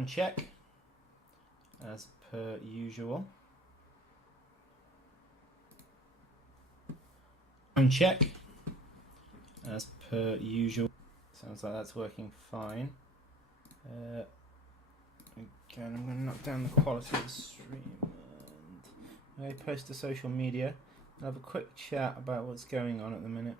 uncheck as per usual. Uncheck as per usual. Sounds like that's working fine. Again, I'm going to knock down the quality of the stream and I post to social media. I'll have a quick chat about what's going on at the minute.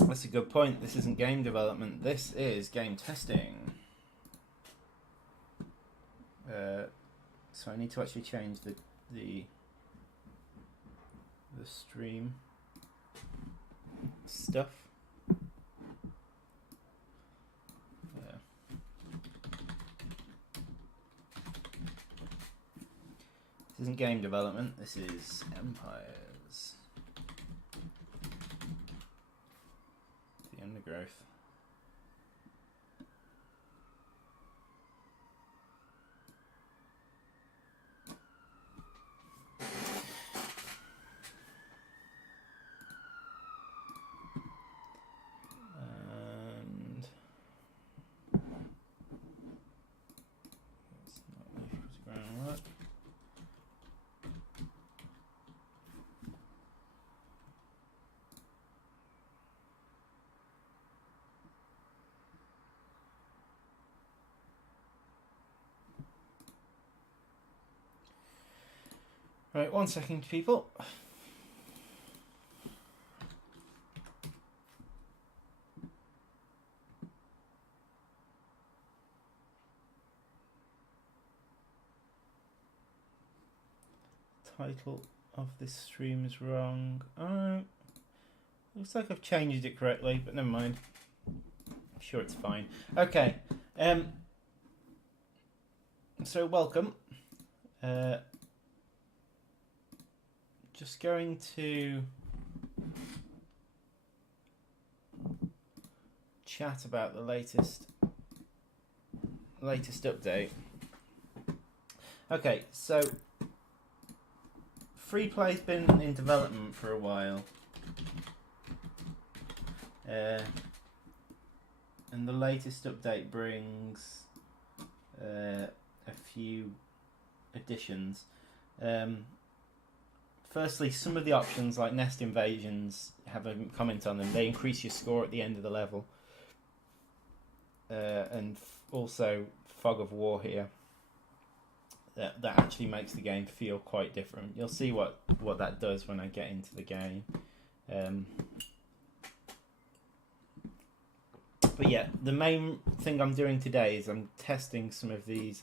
That's a good point. This isn't game development. This is game testing. So I need to actually change the stream stuff. This isn't game development. This is Empires. The Undergrowth. And it's not Leafcutter's groundwork. Right, 1 second, people. Title of this stream is wrong. Looks like I've changed it correctly, but never mind. I'm sure it's fine. Okay. So welcome. Just going to chat about the latest update. Okay, so Freeplay's been in development for a while, and the latest update brings a few additions. Firstly, some of the options like nest invasions have a comment on them. They increase your score at the end of the level. And also fog of war here. That actually makes the game feel quite different. You'll see what that does when I get into the game. But yeah, the main thing I'm doing today is I'm testing some of these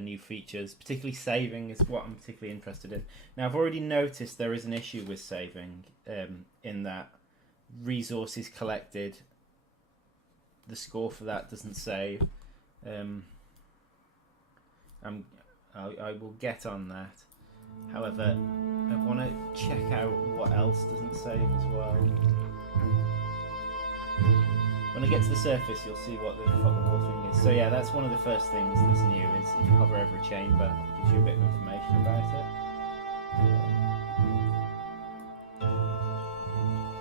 new features, particularly saving is what I'm particularly interested in. Now I've already noticed there is an issue with saving, in that resources collected, the score for that doesn't save. I will get on that. However, I want to check out what else doesn't save as well. When I get to the surface, you'll see what the fog of war thing is. So yeah, that's one of the first things that's new, is if you hover over a chamber, it gives you a bit of information about it.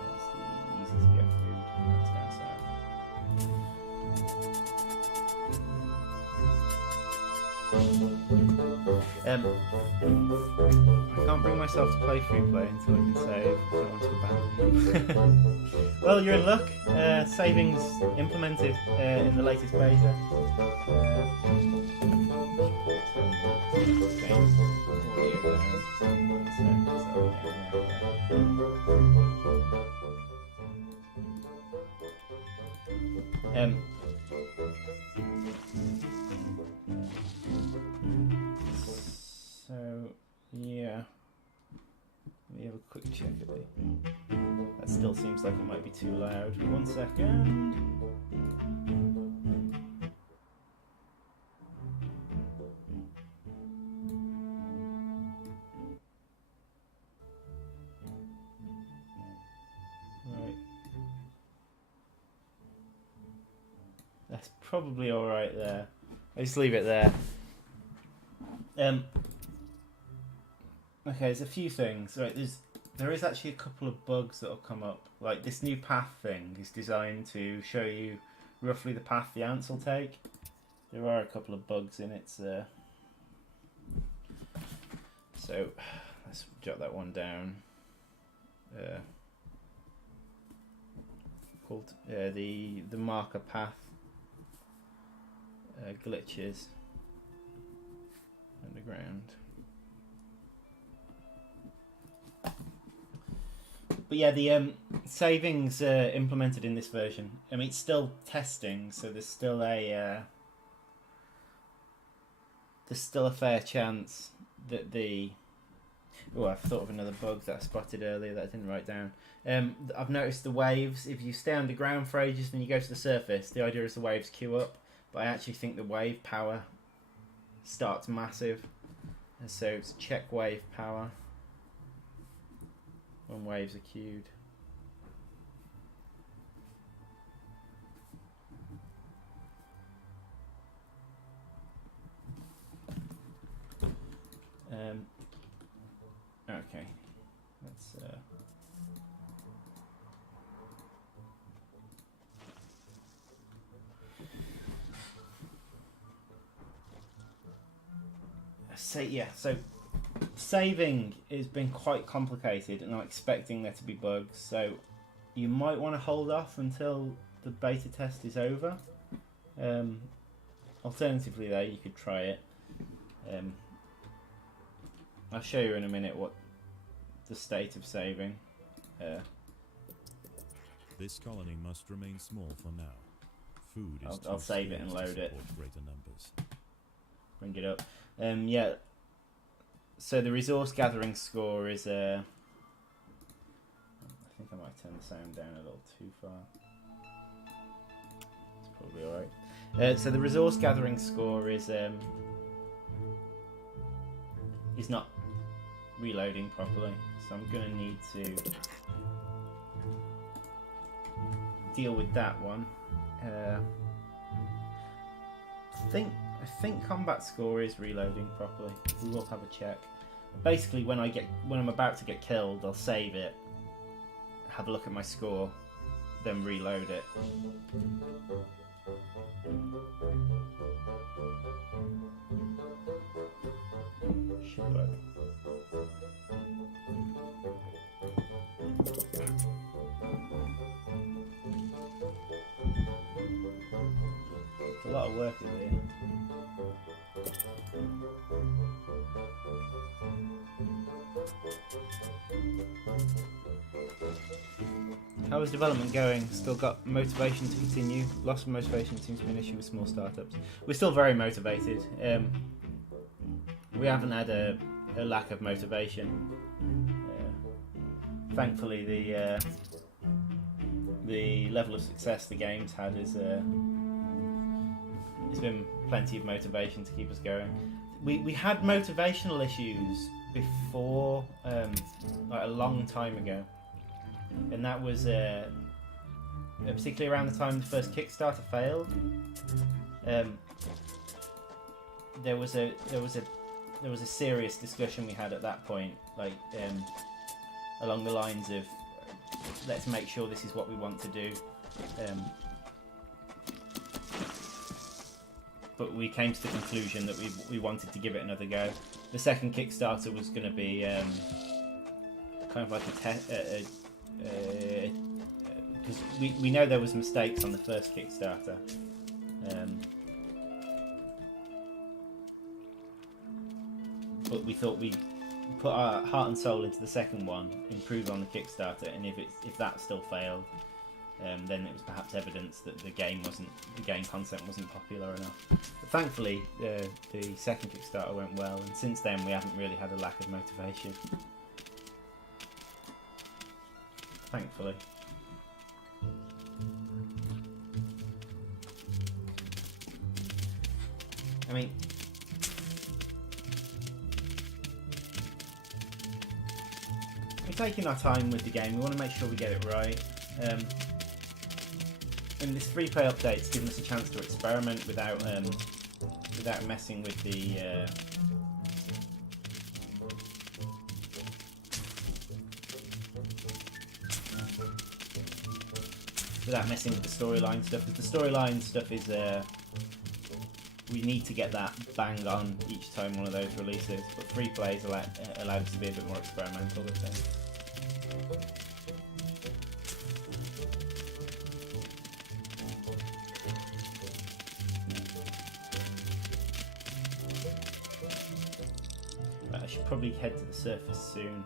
There's the easy to get food, that's down south. I can't bring myself to play Freeplay until I can save, so I want to abandon them. Well, you're in luck. Saving's implemented in the latest beta. So yeah, let me have a quick check at it. That still seems like it might be too loud. 1 second. Right. That's probably all right there. I'll just leave it there. Okay, there's a few things. Right, there is actually a couple of bugs that'll come up. Like this new path thing is designed to show you roughly the path the ants will take. There are a couple of bugs in it. So let's jot that one down. Called the marker path glitches underground. But yeah, the savings implemented in this version. I mean, it's still testing, so there's still a fair chance that the. Oh, I've thought of another bug that I spotted earlier that I didn't write down. I've noticed the waves. If you stay underground for ages and you go to the surface, the idea is the waves queue up. But I actually think the wave power starts massive, and so it's check wave power when waves are queued. Okay, let's so saving has been quite complicated, and I'm expecting there to be bugs. So you might want to hold off until the beta test is over. Alternatively, though, you could try it. I'll show you in a minute what the state of saving. This colony must remain small for now. Food is I'll save it and load it. Greater numbers. Bring it up. Yeah. So the resource gathering score is I think I might turn the sound down a little too far. It's probably alright. So the resource gathering score is not reloading properly, so I'm gonna need to deal with that one. I think combat score is reloading properly. We will have a check. Basically, when I'm about to get killed, I'll save it, have a look at my score, then reload it. Should work. It's a lot of work in here. How is development going? Still got motivation to continue? Loss of motivation seems to be an issue with small startups. We're still very motivated. We haven't had a lack of motivation. Thankfully, the level of success the game's had is it's been plenty of motivation to keep us going. We had motivational issues before, like a long time ago, and that was particularly around the time the first Kickstarter failed. There was a serious discussion we had at that point, like along the lines of let's make sure this is what we want to do. But we came to the conclusion that we wanted to give it another go. The second Kickstarter was going to be kind of like a test, because we know there was mistakes on the first Kickstarter. But we thought we'd put our heart and soul into the second one, improve on the Kickstarter, and if that still failed, then it was perhaps evidence that the game concept wasn't popular enough. But thankfully, the second Kickstarter went well, and since then we haven't really had a lack of motivation. Thankfully. I mean, we're taking our time with the game. We want to make sure we get it right. And this free play update's given us a chance to experiment without messing with the storyline stuff. Because the storyline stuff is we need to get that bang on each time one of those releases. But free play is allowed us to be a bit more experimental with things. Right, I should probably head to the surface soon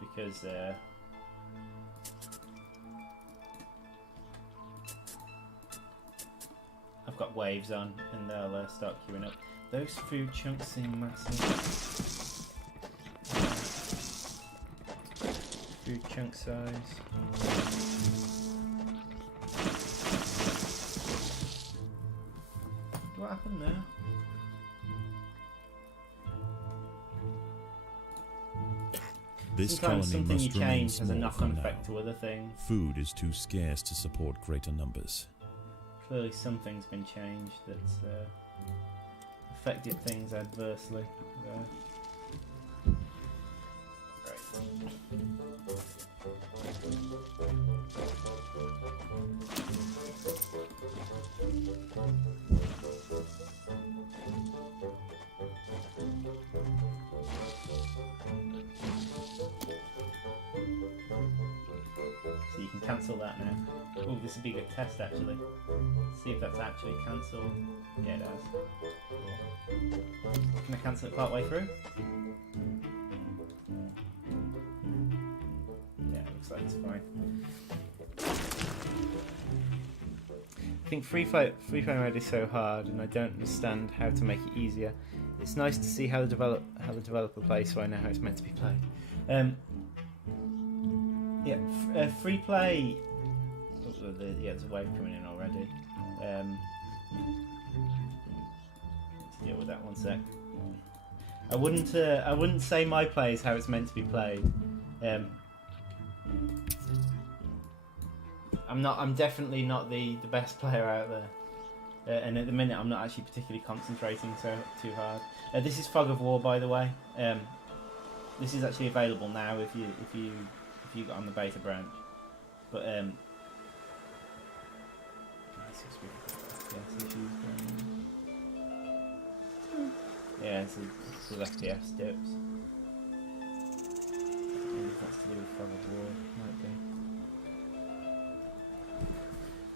because I've got waves on and they'll start queuing up. Those food chunks seem massive. Food chunk size. What happened there? This Sometimes colony something you must remain change has a small for knock-on now. effect to other things. Food is too scarce to support greater numbers. Clearly something's been changed that's affected things adversely. So you can cancel that now. Oh, this would be a good test actually. See if that's actually cancelled. Yeah, it has. Can I cancel it part way through? Yeah, it looks like it's fine. I think Freeplay mode is so hard, and I don't understand how to make it easier. It's nice to see how the developer plays, so I know how it's meant to be played. Freeplay. There's a wave coming in already. Let's deal with that one sec. I wouldn't say my play is how it's meant to be played. I'm definitely not the best player out there. And at the minute I'm not actually particularly concentrating too hard. This is Fog of War, by the way. This is actually available now if you got on the beta branch. But yeah, it's with FPS dips. Maybe that's to do with Fog of War, might be.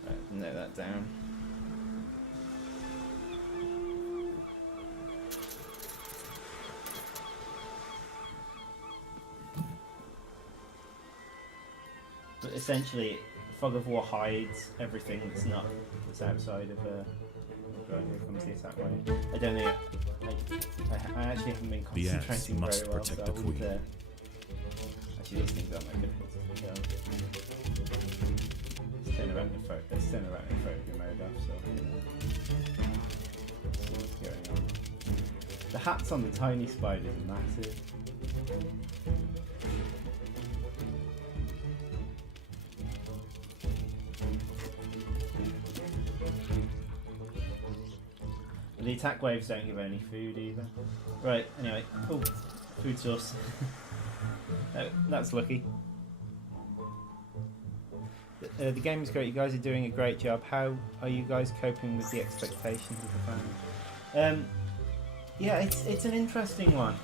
Right, note that down. But essentially, Fog of War hides everything that's outside of right, here comes the attack wave. I don't think I actually haven't been The ants concentrating must very well, protect so the I wouldn't, queen. actually these things aren't that difficult to go. Let's turn around the photography mode off, so you know what's going on. The hats on the tiny spiders are massive. The attack waves don't give any food either. Right, anyway. Oh, food source. That's lucky. The game is great. You guys are doing a great job. How are you guys coping with the expectations of the fans? Yeah, it's an interesting one.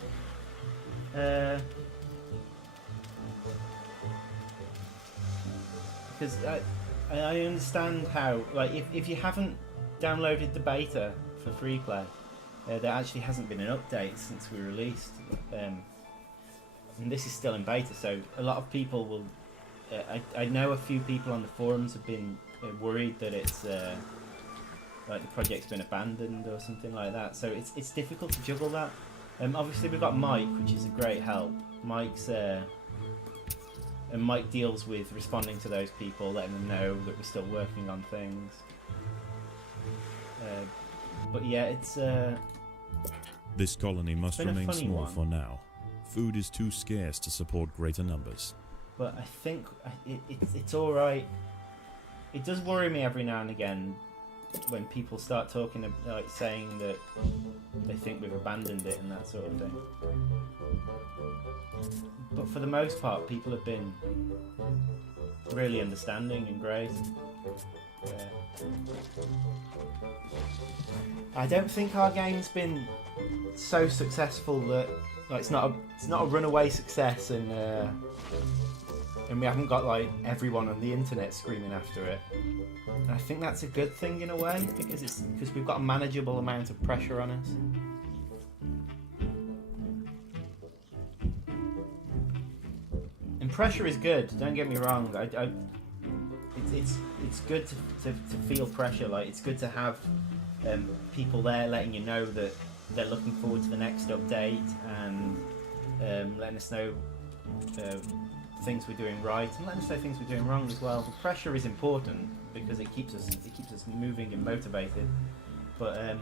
Because I understand how, like, if you haven't downloaded the beta for Freeplay, there actually hasn't been an update since we released, and this is still in beta, so a lot of people will I know a few people on the forums have been worried that it's like the project's been abandoned or something like that, so it's difficult to juggle that. Obviously we've got Mike, which is a great help. And Mike deals with responding to those people, letting them know that we're still working on things. But yeah, it's This colony must been a remain funny small one. for now. Food is too scarce to support greater numbers. but I think it's all right. it does worry me every now and again when people start talking, like saying that they think we've abandoned it and that sort of thing. But for the most part, people have been really understanding and great. I don't think our game's been so successful that like it's not a runaway success, and we haven't got like everyone on the internet screaming after it. And I think that's a good thing in a way, because we've got a manageable amount of pressure on us. And pressure is good. Don't get me wrong. It's good to feel pressure. Like it's good to have people there letting you know that they're looking forward to the next update, and letting us know things we're doing right, and letting us know things we're doing wrong as well. The pressure is important because it keeps us moving and motivated. But and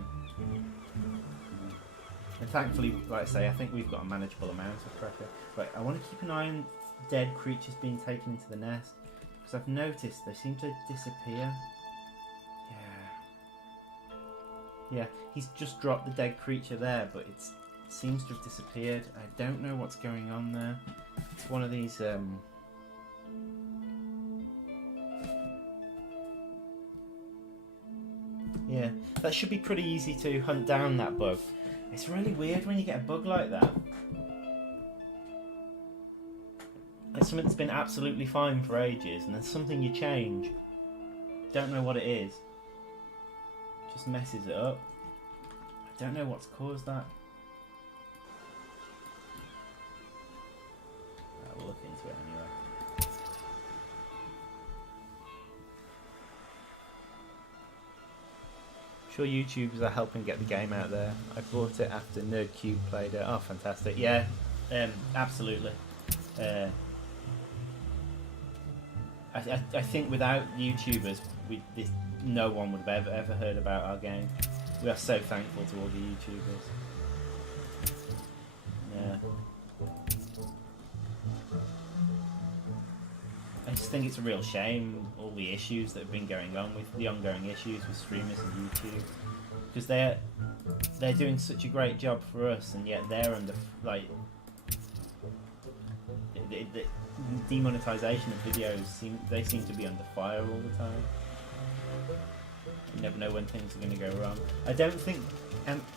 thankfully, like I say, I think we've got a manageable amount of pressure. Right, I want to keep an eye on dead creatures being taken into the nest, because I've noticed they seem to disappear. Yeah, he's just dropped the dead creature there, but it seems to have disappeared. I don't know what's going on there. It's one of these yeah, that should be pretty easy to hunt down, that bug. It's really weird when you get a bug like that. It's something that's been absolutely fine for ages, and then something you change. Don't know what it is. Just messes it up. I don't know what's caused that. I'll look into it anyway. I'm sure YouTubers are helping get the game out there. I bought it after NerdCube played it. Oh, fantastic. Yeah, absolutely. I think without YouTubers, no one would have ever heard about our game. We are so thankful to all the YouTubers. Yeah. I just think it's a real shame, all the issues that have been going on with the ongoing issues with streamers and YouTube, because they're doing such a great job for us, and yet they're under like the demonetization of videos seem to be under fire all the time. You never know when things are going to go wrong. I don't think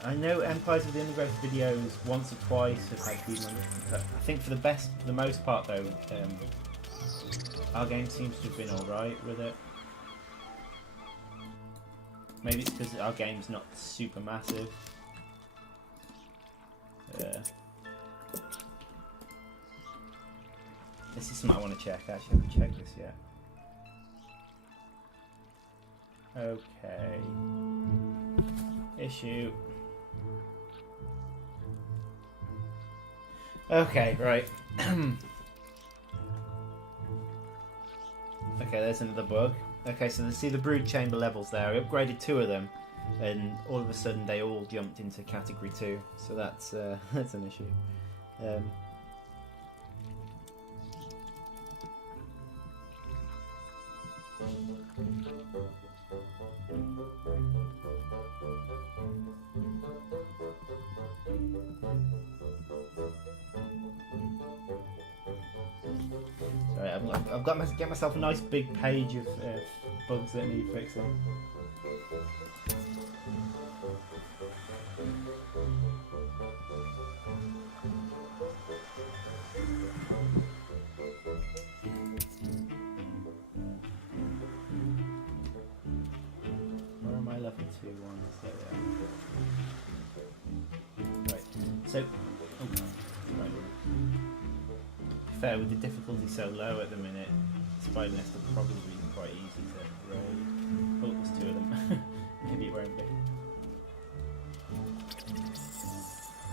I know Empires of the Undergrowth videos once or twice have had demonetization. I think for the most part though, our game seems to have been alright with it. Maybe it's because our game's not super massive. This is something I want to check. Actually, I haven't checked this yet. Okay. Issue. Okay, right. Okay, there's another bug. Okay, so see the brood chamber levels there. I upgraded 2 of them, and all of a sudden they all jumped into category 2. So that's an issue. Sorry, I've got get myself a nice big page of bugs that need fixing. Where are my level 2 ones? There they are. Right, so right. Fair, with the difficulty so low at the minute, spider nest will probably be quite easy to raid. Oh, there's 2 of them. Maybe it won't be.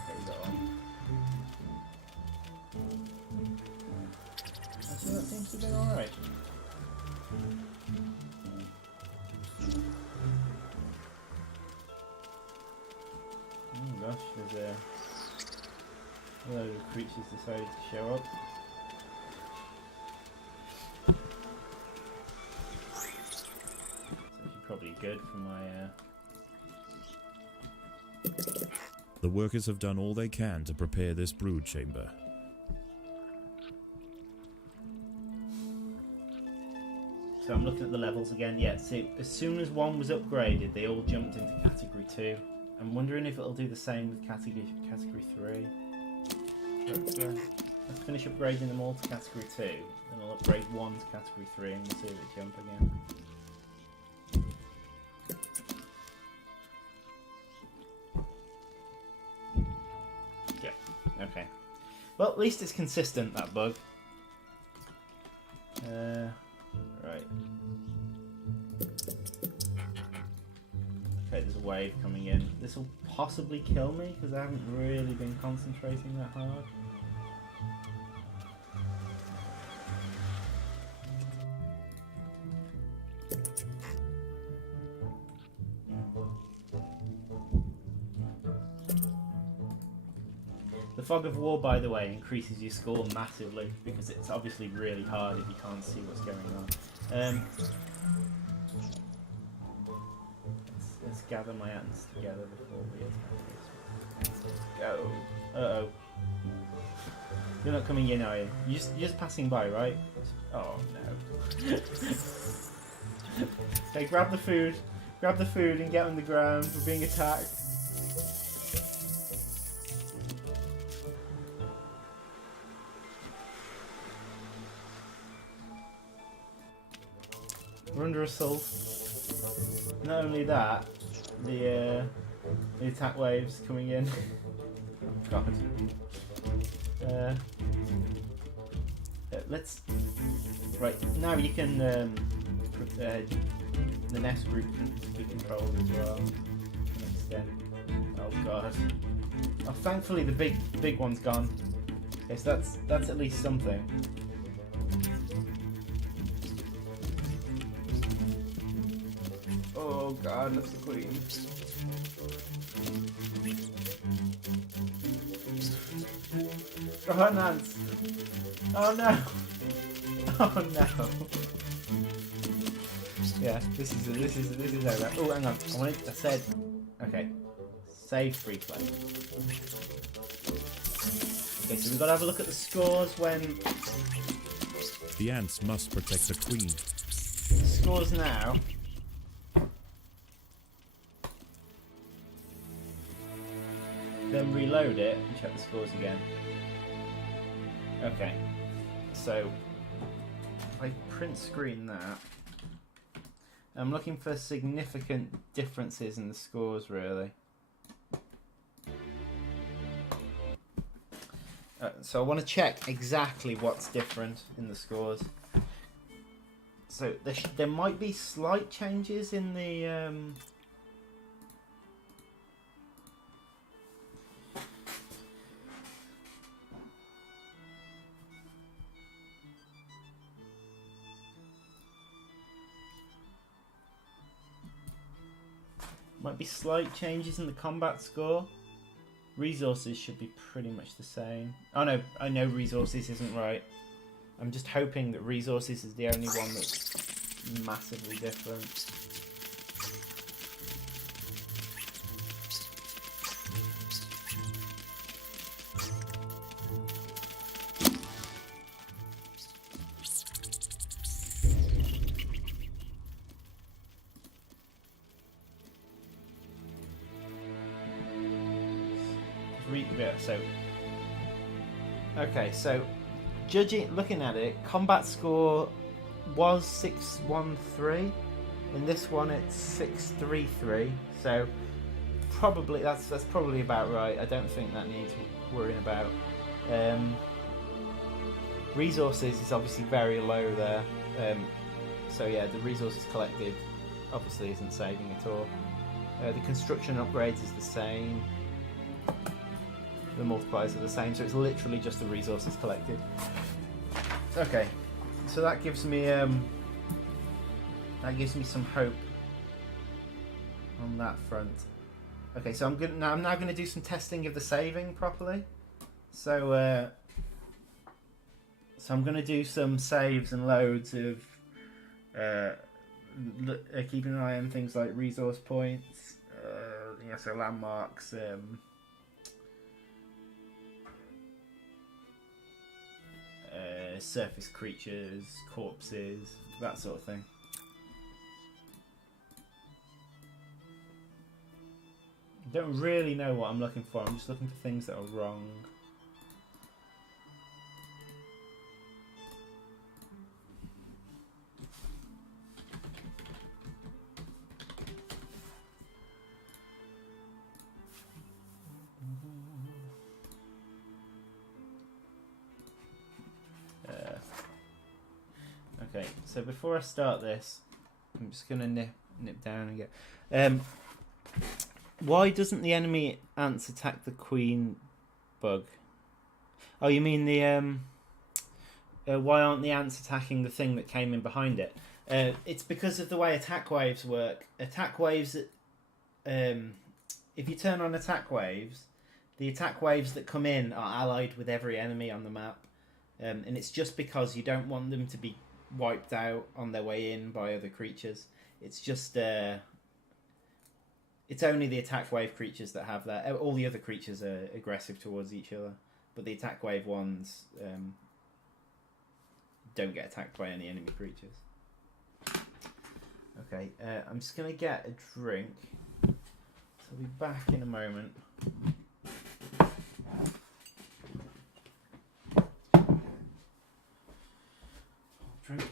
Okay, we got one. Actually, that seems to be alright. Oh gosh, there's a load of creatures decided to show up. The workers have done all they can to prepare this brood chamber. So I'm looking at the levels again. Yeah, see, as soon as one was upgraded, they all jumped into category 2. I'm wondering if it'll do the same with category 3. Let's finish upgrading them all to category 2, then I'll upgrade one to category 3 and we'll see if it jump again. Yeah, okay. Well, at least it's consistent, that bug. Right. Okay, there's a wave coming in. This will possibly kill me because I haven't really been concentrating that hard. The fog of war, by the way, increases your score massively because it's obviously really hard if you can't see what's going on. Let's gather my ants together before we attack this. Go. Uh-oh. You're not coming in, are you? You're just passing by, right? Oh, no. Okay, grab the food. Grab the food and get on the ground. We're being attacked. We're under assault. Not only that, the attack waves coming in. Oh god. Let's. Right now you can. The nest group can be controlled as well. To an extent. Oh god. Oh, thankfully the big one's gone. Okay, so that's at least something. Oh god, that's the queen. Oh, Nance. Oh no. Oh no. Yeah, this is over. Oh, hang on. I said. Okay. Save Freeplay. Okay, so we've got to have a look at the scores when. The ants must protect the queen. The scores now. Then reload it and check the scores again. Okay, so if I print screen that, I'm looking for significant differences in the scores, really. So I want to check exactly what's different in the scores. So there might be slight changes in the combat score. Resources should be pretty much the same. Oh no, I know resources isn't right. I'm just hoping that resources is the only one that's massively different. So looking at it, combat score was 613. In this one, it's 633. So probably that's probably about right. I don't think that needs worrying about. Resources is obviously very low there. So yeah, the resources collected obviously isn't saving at all. The construction upgrades is the same. The multipliers are the same, so it's literally just the resources collected. Okay, so that gives me some hope on that front. Okay, so I'm now gonna do some testing of the saving properly. So I'm gonna do some saves and loads of keeping an eye on things like resource points, so landmarks. surface creatures, corpses, that sort of thing. I don't really know what I'm looking for. I'm just looking for things that are wrong. Okay, so before I start this, I'm just gonna nip down and get. Why doesn't the enemy ants attack the queen bug? Oh, you mean the why aren't the ants attacking the thing that came in behind it? It's because of the way attack waves work. Attack waves, if you turn on attack waves, the attack waves that come in are allied with every enemy on the map, and it's just because you don't want them to be wiped out on their way in by other creatures. It's just it's only the attack wave creatures that have that. All the other creatures are aggressive towards each other, but the attack wave ones don't get attacked by any enemy creatures. Okay, I'm just gonna get a drink, so I'll be back in a moment. Drink.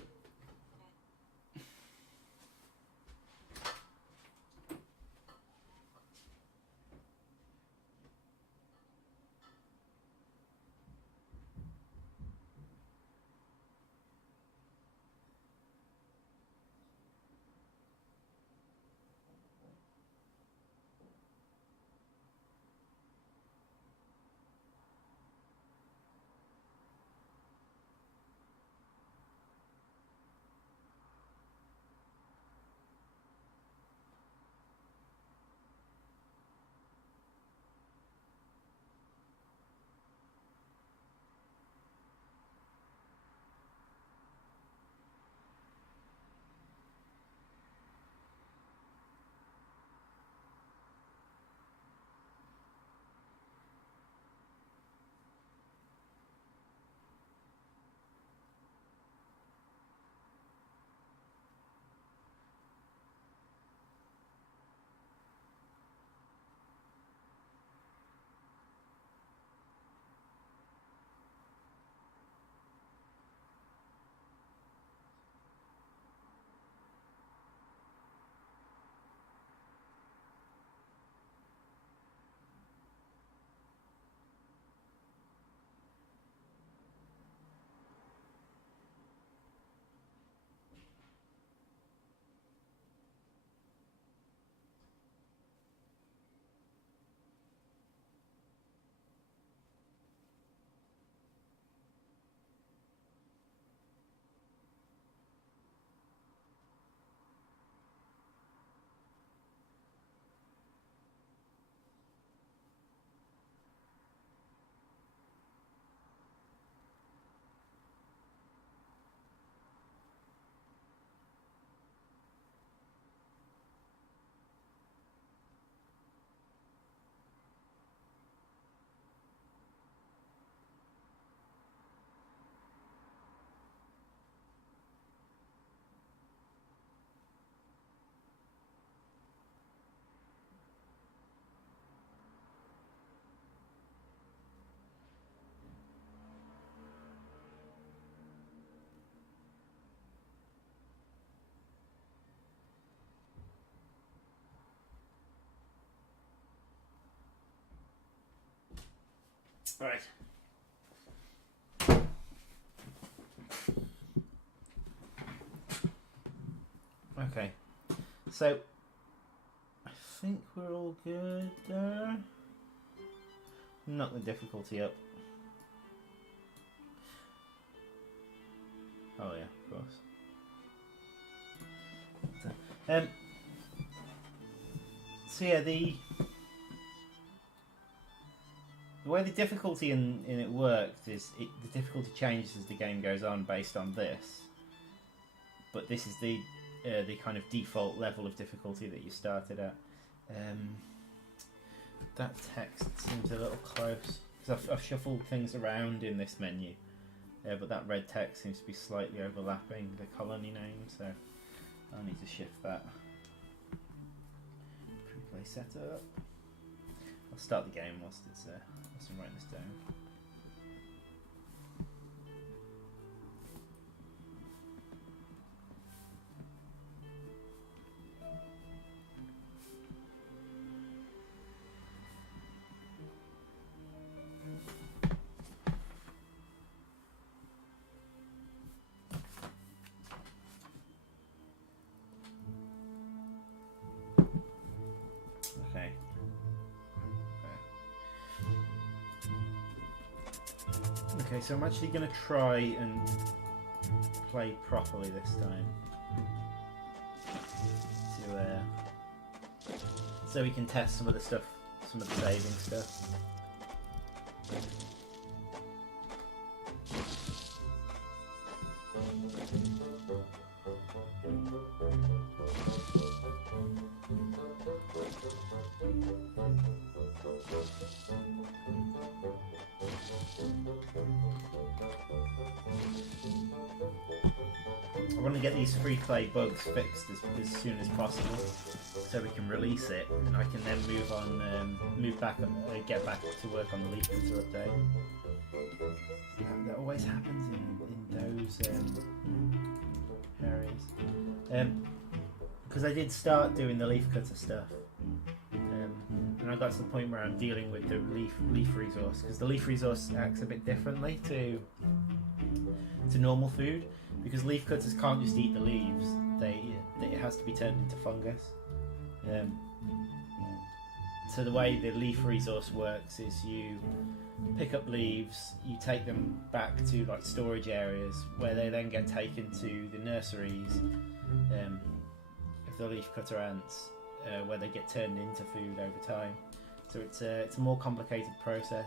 Right. Okay. So, I think we're all good there. Knock the difficulty up. Oh yeah, of course. So yeah, the way the difficulty in it works is the difficulty changes as the game goes on based on this. But this is the kind of default level of difficulty that you started at. That text seems a little close because I've shuffled things around in this menu. but that red text seems to be slightly overlapping the colony name, so I'll need to shift that. Freeplay setup. I'll start the game whilst I'm writing this down. Okay. Okay, so I'm actually going to try and play properly this time. So we can test some of the stuff, some of the saving stuff. I want to get these Freeplay bugs fixed as soon as possible, so we can release it, and I can then move on, get back to work on the Leafcutter update. That always happens in those areas. Because I did start doing the Leafcutter stuff, and I got to the point where I'm dealing with the leaf resource, because the leaf resource acts a bit differently to normal food. Because leafcutters can't just eat the leaves; it has to be turned into fungus. So the way the leaf resource works is you pick up leaves, you take them back to like storage areas where they then get taken to the nurseries of the leafcutter ants, where they get turned into food over time. So it's a more complicated process.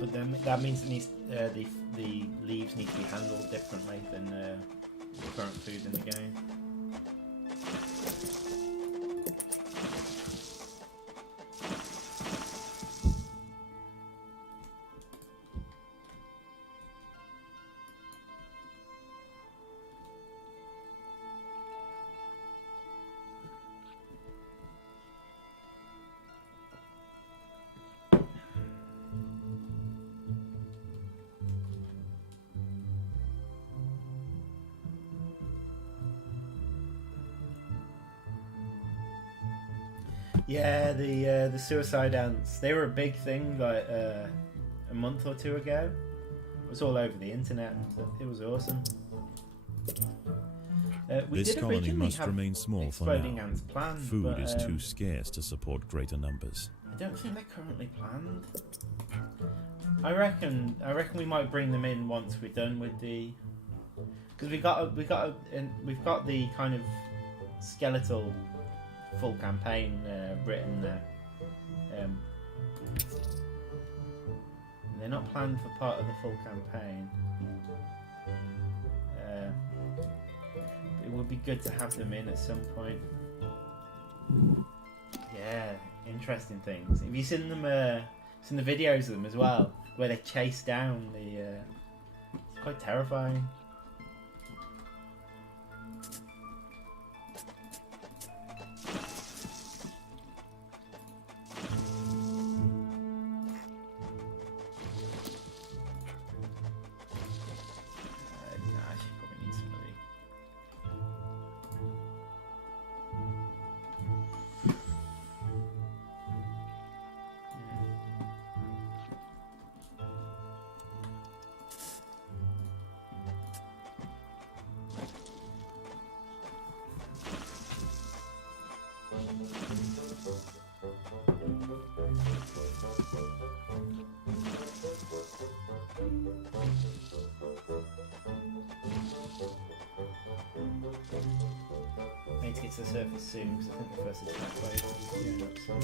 But then that means the leaves need to be handled differently than the current food in the game. Yeah, the suicide ants, they were a big thing like a month or two ago. It was all over the internet and stuff. It was awesome. This colony must remain small for now. Ants planned, Food is too scarce to support greater numbers. I don't think they're currently planned. I reckon we might bring them in once we're done with the, because we've got the kind of skeletal full campaign written there. They're not planned for part of the full campaign. It would be good to have them in at some point. Yeah, interesting things. Have you seen them? Seen the videos of them as well, where they chase down the? It's quite terrifying. need to get to the surface soon because I think the first attack wave is doing up soon.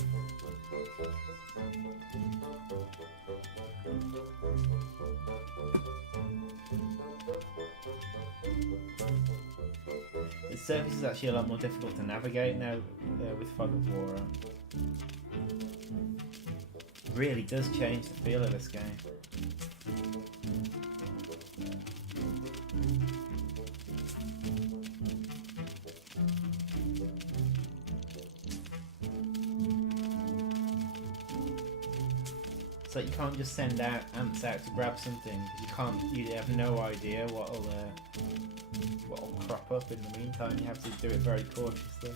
The surface is actually a lot more difficult to navigate now with Fog of War on. Really does change the feel of this game. It's like you can't just send out ants out to grab something. You have no idea what'll crop up in the meantime. You have to do it very cautiously.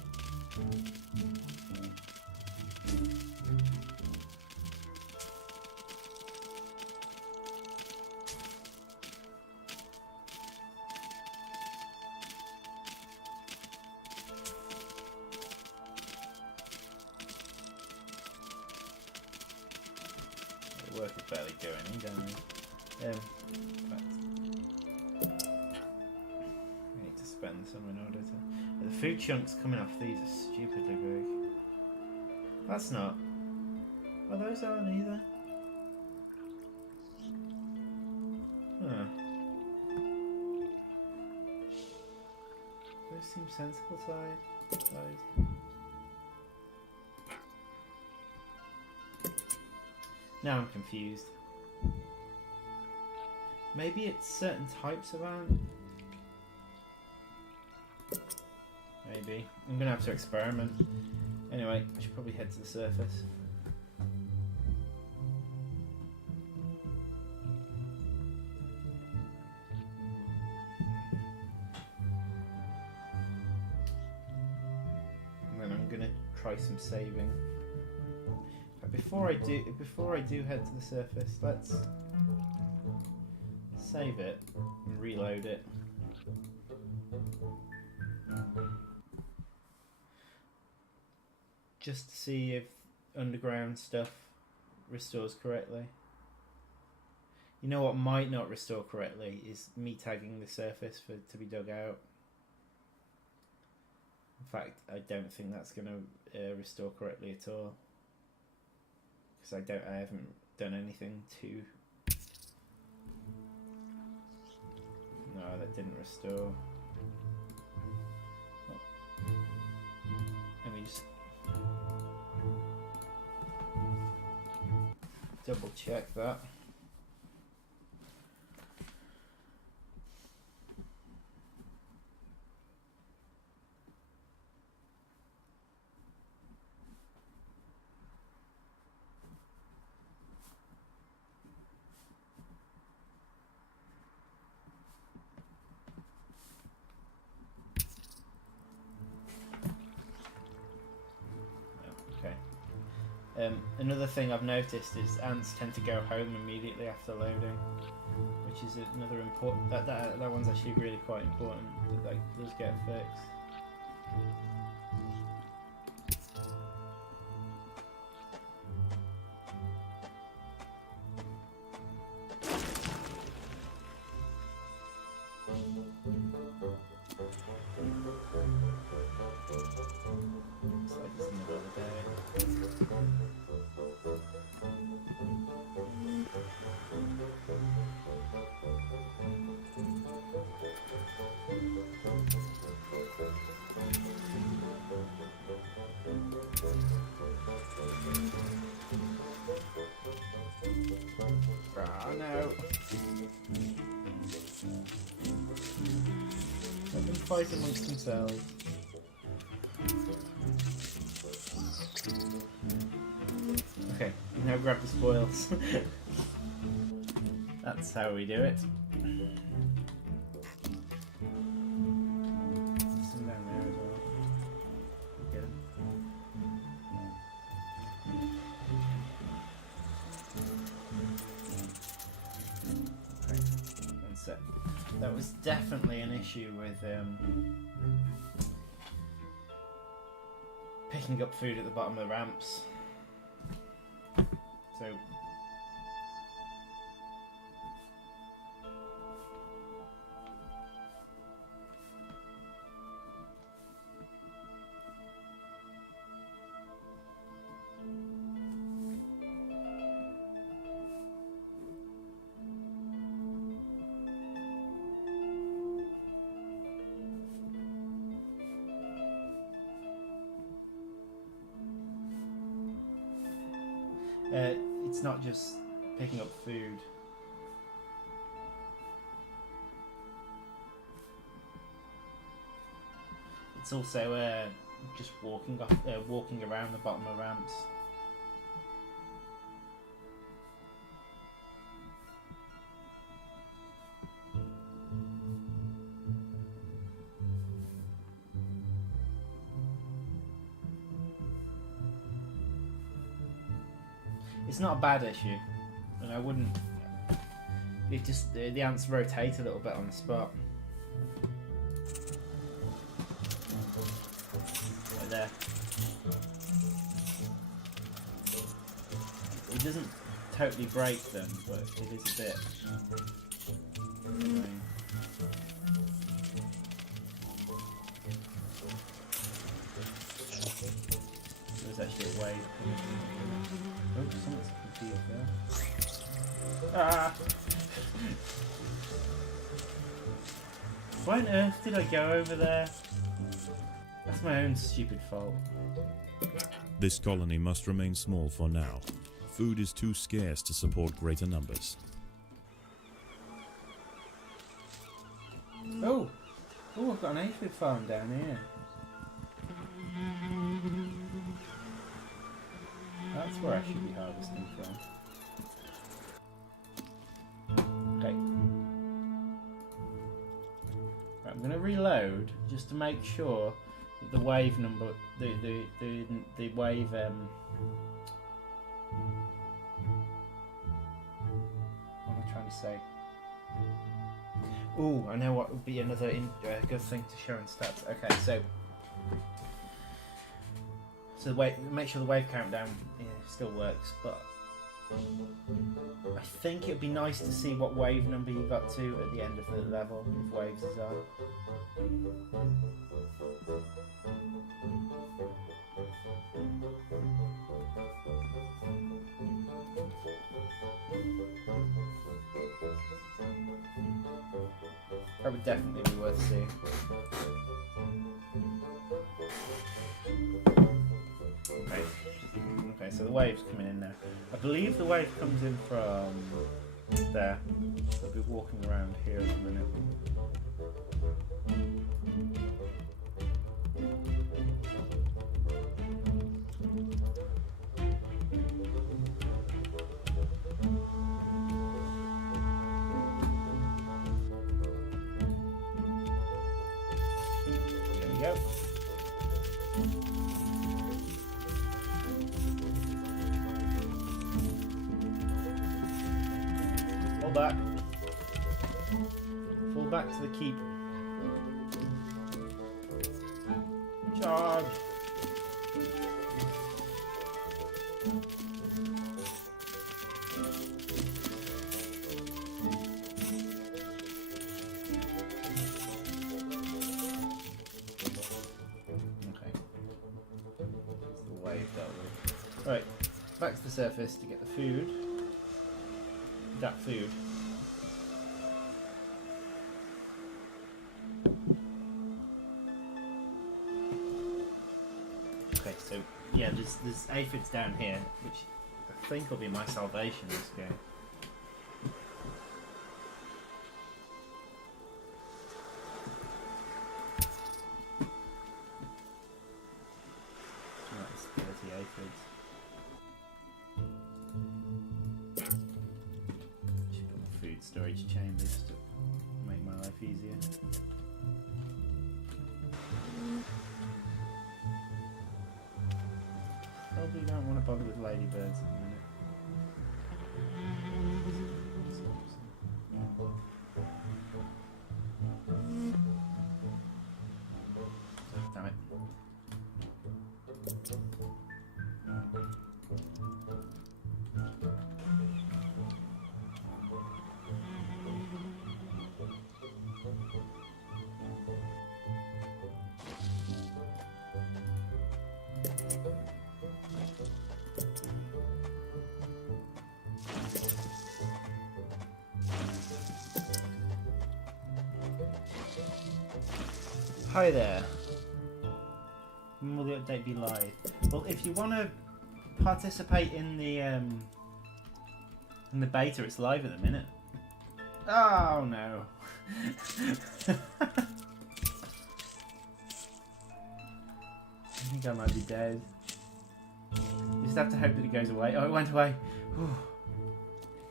Work is barely doing any damage. I need to spend some in order to. The food chunks coming off these are stupidly big. That's not. Well, those aren't either. Huh. Those seem sensible size. Now I'm confused. Maybe it's certain types of ant? Maybe. I'm gonna have to experiment. Anyway, I should probably head to the surface. And then I'm gonna try some saving. Before I do head to the surface, let's save it and reload it. Just to see if underground stuff restores correctly. You know what might not restore correctly is me tagging the surface to be dug out. In fact, I don't think that's going to restore correctly at all. Because I haven't done anything to. No, that didn't restore. Oh. Let me just double check that. Another thing I've noticed is ants tend to go home immediately after loading, which is another important. That one's actually really quite important. That does get fixed. It's like it's the middle of the day. Oh no. Let them fight amongst themselves. Okay, now grab the spoils. That's how we do it. Some down there as well. Good. Okay, one sec. That was definitely an issue with picking up food at the bottom of the ramps. So It's not just picking up food. It's also just walking around the bottom of ramps. It's not a bad issue, and I wouldn't. It just the ants rotate a little bit on the spot. Right there. It doesn't totally break them, but it is a bit. Annoying. There's actually a wave coming in. Oh, someone's confused there. Ah! Why on earth did I go over there? That's my own stupid fault. This colony must remain small for now. Food is too scarce to support greater numbers. Oh! Oh, I've got an aphid farm down here. That's where I should be harvesting from. Okay. Right, I'm going to reload just to make sure that the wave number, the wave, what am I trying to say? Ooh, I know what would be another good thing to show in stats. Okay, so make sure the wave countdown still works, but I think it would be nice to see what wave number you got to at the end of the level, if waves is on. That would definitely be worth seeing. Okay, so the wave's coming in now. I believe the wave comes in from there. So I'll be walking around here in a minute. There we go. Back. Fall back to the keep. Charge. Okay. That's the wave that way. Right, back to the surface to get the food. That food. Okay, so yeah, there's aphids down here, which I think will be my salvation in this game. That's 30 aphids. Storage chambers to make my life easier. Probably don't want to bother with ladybirds at the minute. Damn it. Hi there. When will the update be live? Well, if you want to participate in the beta. It's live at the minute. Oh no. I think I might be dead. You just have to hope that it goes away. Oh, it went away. Whew.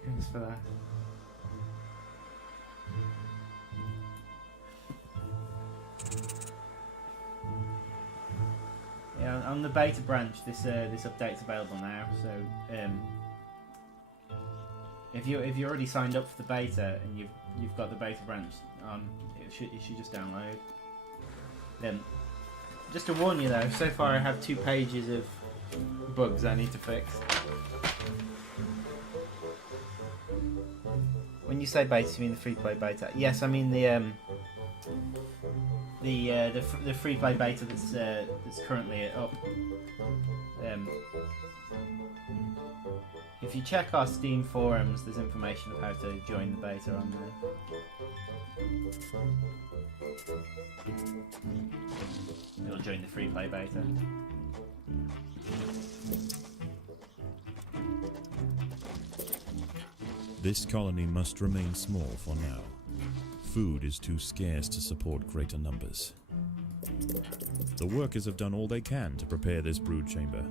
Thanks for that. Yeah, on the beta branch, this update's available now. So if you already signed up for the beta and you've got the beta branch on, it should just download. Then, just to warn you though, so far I have 2 pages of bugs I need to fix. When you say beta, you mean the Freeplay beta? Yes, I mean the Freeplay beta that's currently up. If you check our Steam forums, there's information of how to join the beta on there. You'll join the Freeplay beta. This colony must remain small for now. Food is too scarce to support greater numbers. The workers have done all they can to prepare this brood chamber.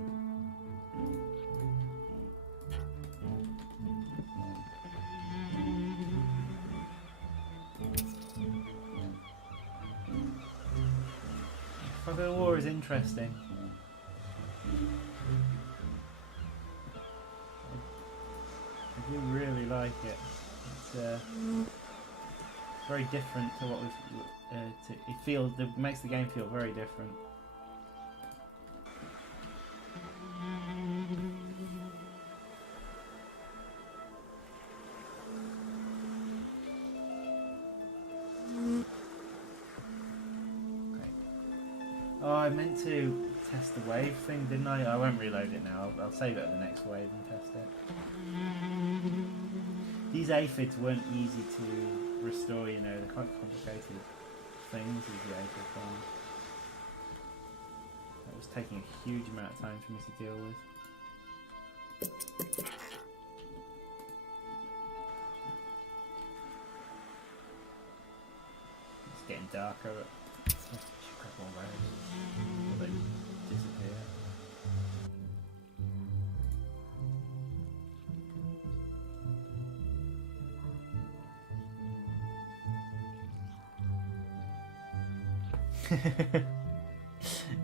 Fog of War is interesting. I do really like it. It's very different to what we've. It makes the game feel very different. Oh, I meant to test the wave thing, didn't I? I won't reload it now. I'll save it at the next wave and test it. These aphids weren't easy to restore, you know. They're quite complicated things, these aphid farms. That was taking a huge amount of time for me to deal with. It's getting darker, but scrap all those. Will they disappear?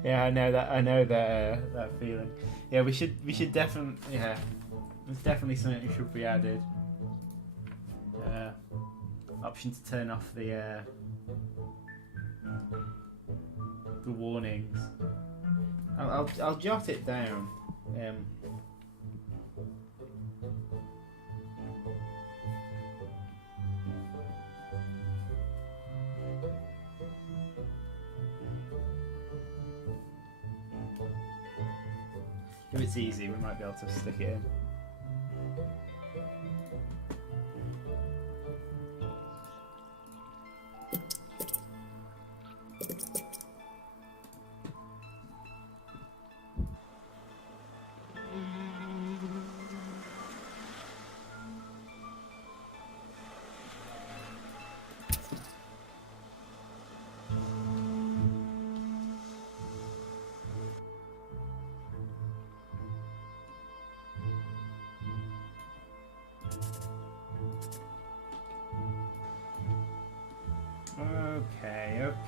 Yeah, I know that feeling. Yeah, we should definitely, yeah, there's definitely something that should be added. Option to turn off the warnings. I'll jot it down. If it's easy, we might be able to stick it in.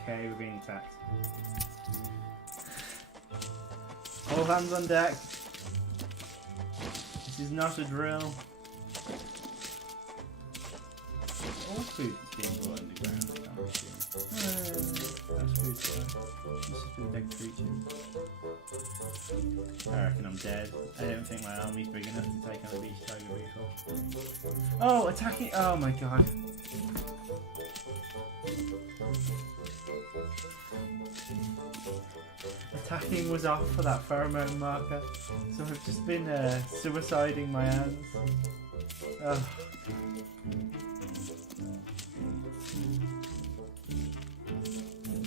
Okay, we're being attacked. All hands on deck. This is not a drill. All food is being brought underground, I'm assuming. That's food stuff. This is for the dead creatures. I reckon I'm dead. I don't think my army's big enough to take on a beach tiger before. Oh, attacking! Oh my god. Attacking was off for that pheromone marker, so I've just been suiciding my hands. Oh.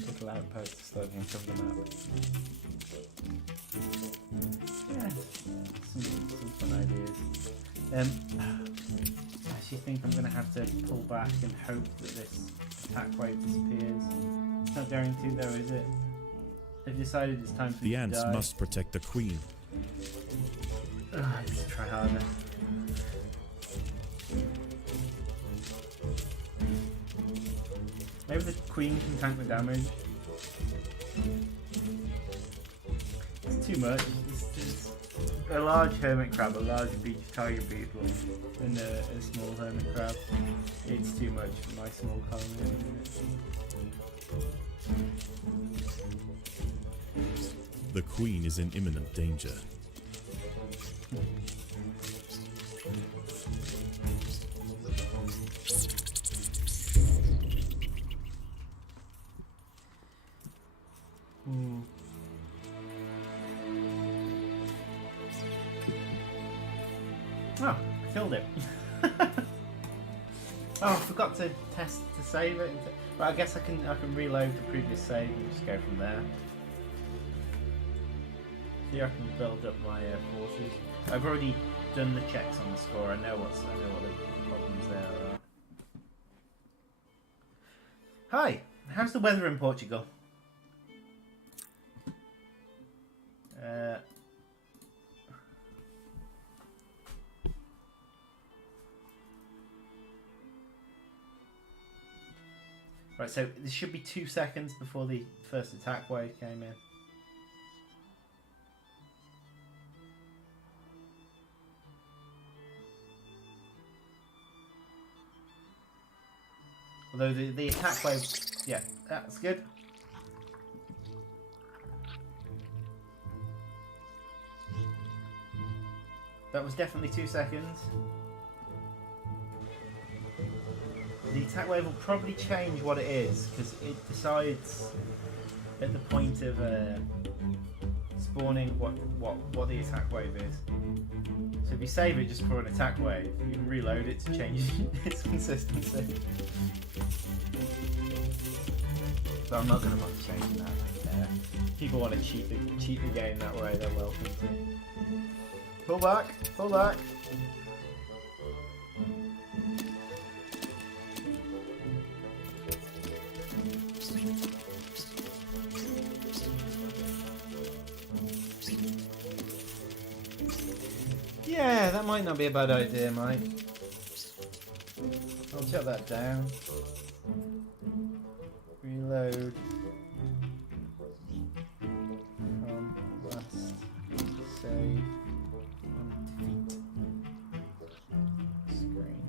Little outpost. lamppost to slowly uncover the map. Yeah, some fun ideas. I actually think I'm going to have to pull back and hope that this attack wave disappears. It's not going to though, is it? They've decided it's time for The me to ants die. must protect the queen. I need to try harder. Maybe the queen can tank the damage. It's too much. It's a large hermit crab, a large beach tiger beetle, and a small hermit crab. It's too much for my small colony. The queen is in imminent danger. Oh, I killed it. Oh, I forgot to test to save it. But I guess I can reload the previous save and just go from there. Here I can build up my forces. I've already done the checks on the score. I know what the problems there are. Hi, how's the weather in Portugal? Right, so this should be 2 seconds before the first attack wave came in. Although the attack wave, yeah, that's good. That was definitely 2 seconds. The attack wave will probably change what it is, because it decides at the point of spawning what the attack wave is. So if you save it just for an attack wave, you can reload it to change its consistency. But I'm not going to bother changing that. People want to cheat the game that way, they're welcome to. Pull back, pull back. Yeah, that might not be a bad idea, Mike. I'll shut that down. Reload. Last save. On defeat. Screen.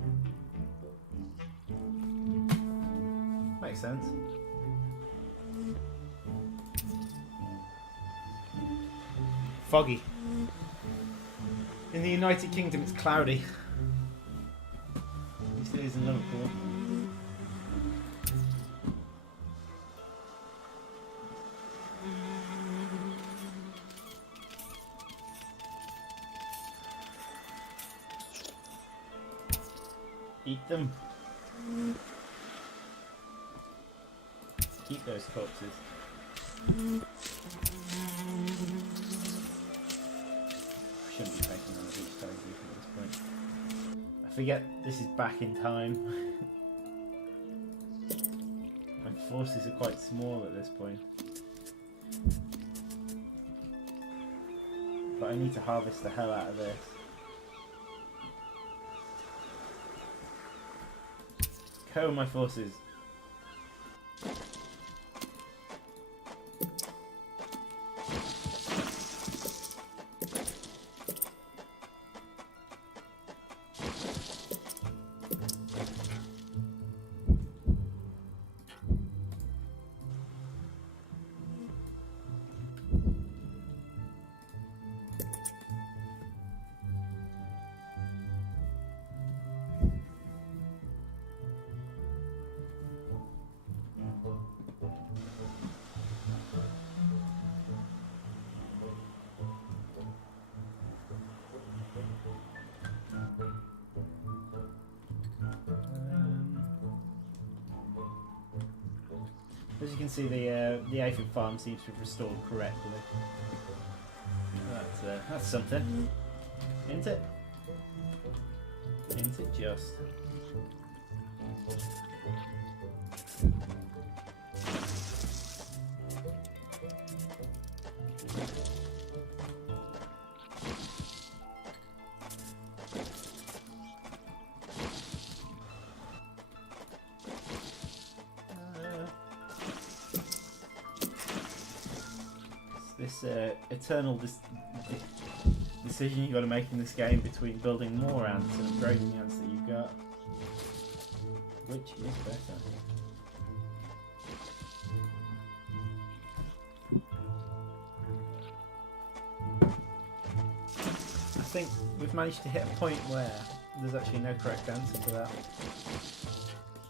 Makes sense. Foggy. In the United Kingdom, it's cloudy. At least it is in Liverpool. Eat them. Keep those corpses. Shouldn't be taking on a beach tiger at this point. I forget this is back in time. My forces are quite small at this point. But I need to harvest the hell out of this. Go, my forces. As you can see, the aphid farm seems to have restored correctly. That's something, isn't it? Isn't it just? This eternal decision you've got to make in this game between building more ants and upgrading the ants that you've got. Which is better? I think we've managed to hit a point where there's actually no correct answer to that.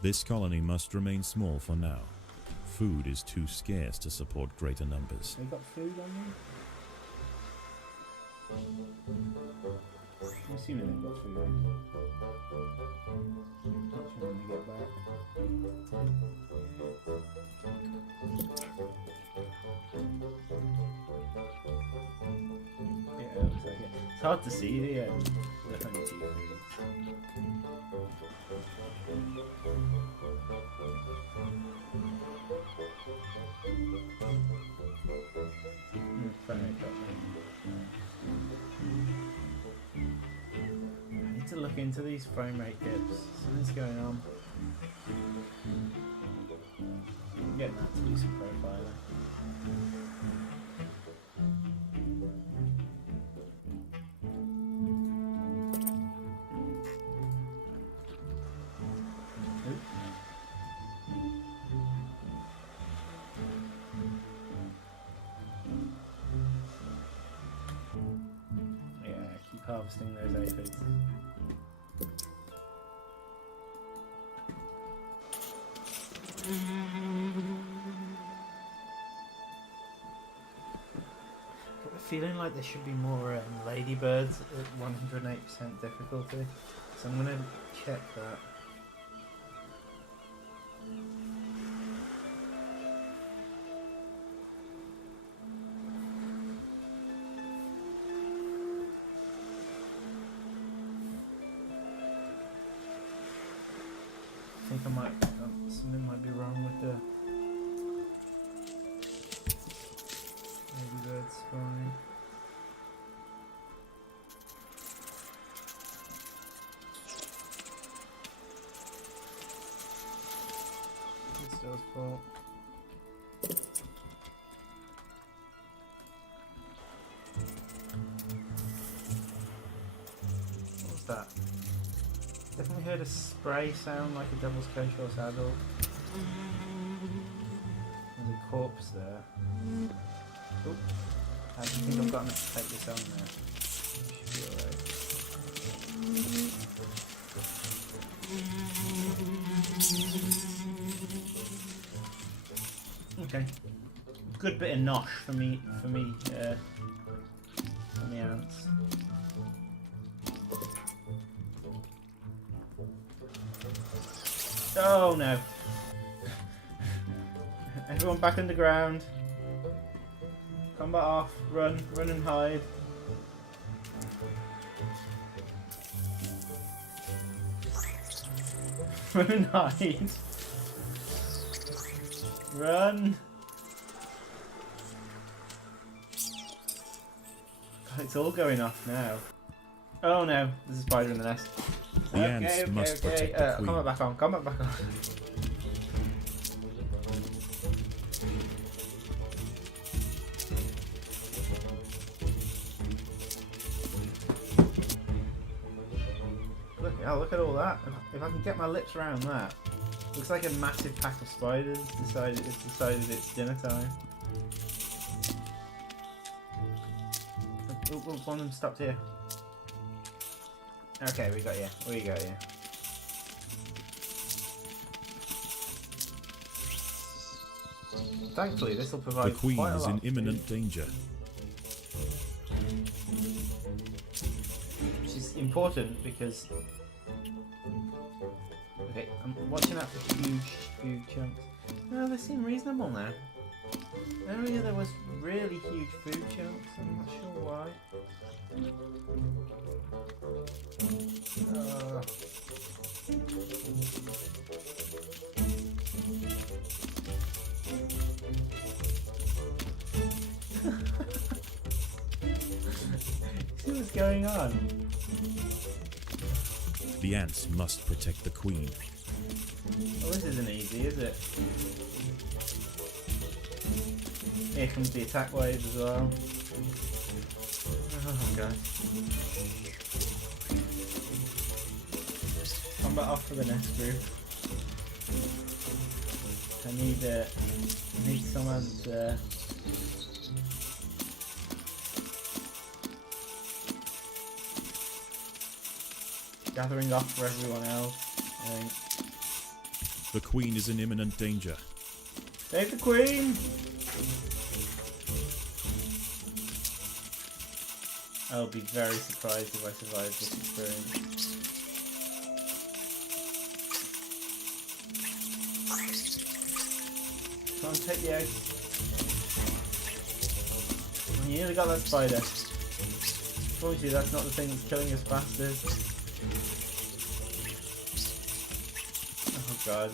This colony must remain small for now. Food is too scarce to support greater numbers. Have you got food on you? I'm assuming they've got food on you. Not sure when we get back. Yeah, it looks like it. It's hard to see the honeybee food. I need to look into these frame rate dips. Something's going on. I'm getting that to do some profiling. Harvesting those aphids. Got the feeling like there should be more ladybirds at 108% difficulty, so I'm gonna check that. I think I might, something might be wrong with the ladybird spawning. It's Joe's fault. What was that? Definitely heard a spray sound like a Devil's Casual adult. There's a corpse there. Oh, how do you think I've gotten to take this on there? Should be alright. Okay. Good bit of nosh for me, from the ants. Oh no. Everyone back underground. Combat off. Run. Run and hide. Run and hide. Run. God, it's all going off now. Oh no. There's a spider in the nest. The ants must protect the queen. Combat back on. Combat back on. Look at all that. If I can get my lips around that. Looks like a massive pack of spiders decided it's dinner time. Oh, one of them stopped here. Okay, we got you. Thankfully, this will provide. The queen quite a is lot in of imminent food, danger. which is important because. Okay, I'm watching out for huge chunks. No, they seem reasonable now. Earlier there was really huge food chunks, I'm not sure why. See what's going on? The ants must protect the queen. Well, this isn't easy, is it? Here comes the attack wave as well. Oh god. Combat off for the next group. I need someone to gathering off for everyone else, I think. The queen is in imminent danger. Save the queen! I'll be very surprised if I survive this experience. Come on, take the egg. Oh, you nearly got that spider. I promise you that's not the thing that's killing us bastards. Oh god.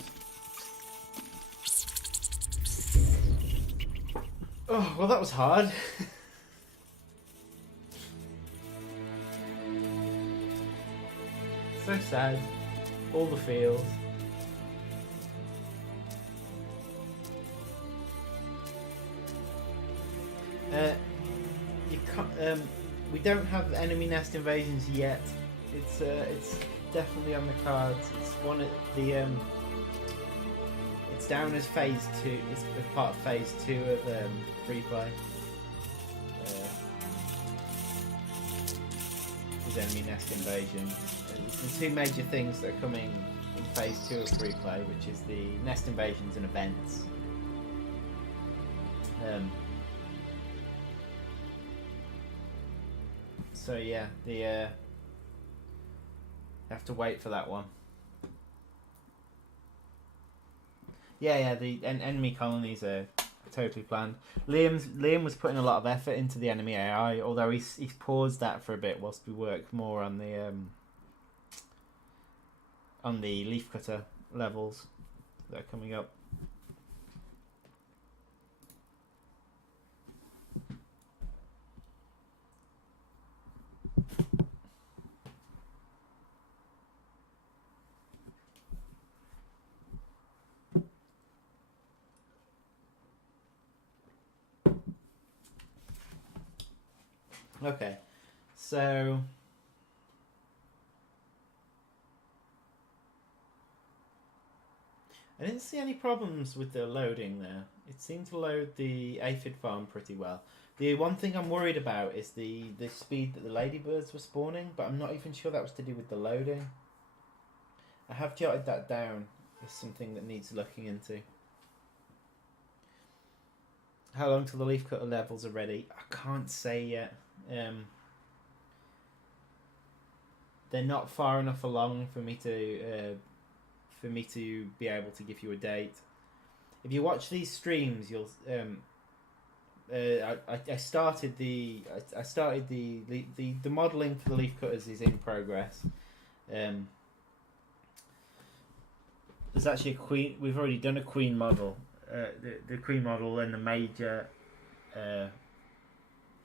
Oh, well that was hard. So sad. All the feels. You can't. We don't have enemy nest invasions yet. It's definitely on the cards. It's one of the. It's down as phase 2. It's part of phase 2 of Freeplay. Is enemy nest invasion. The two major things that are coming in phase 2 of Freeplay, which is the nest invasions and events. So yeah, the have to wait for that one. Yeah, the enemy colonies are totally planned. Liam was putting a lot of effort into the enemy AI, although he's paused that for a bit whilst we work more on the Leafcutter levels that are coming up. Okay, so I didn't see any problems with the loading there. It seemed to load the aphid farm pretty well. The one thing I'm worried about is the speed that the ladybirds were spawning, but I'm not even sure that was to do with the loading. I have jotted that down as something that needs looking into. How long till the leafcutter levels are ready? I can't say yet. They're not far enough along for me to be able to give you a date. If you watch these streams, you'll. I started the modelling for the leafcutters is in progress. There's actually a queen. We've already done a queen model. The queen model and the major.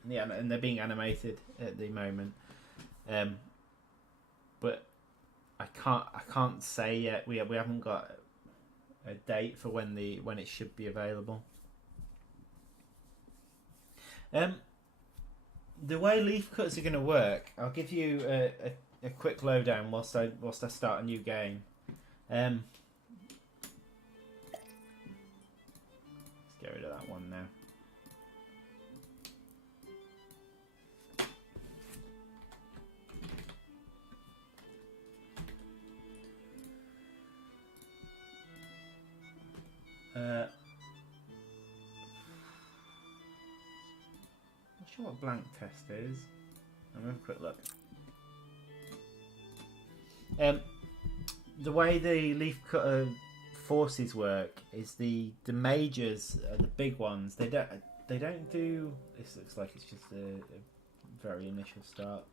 Yeah, and they're being animated at the moment, but I can't say yet. We haven't got a date for when it should be available. The way leafcutters are going to work, I'll give you a quick lowdown whilst I start a new game. Let's get rid of that one now. Not sure what blank test is. I'll have a quick look. The way the leafcutter forces work is the mages, the big ones. They don't do. This looks like it's just a very initial start.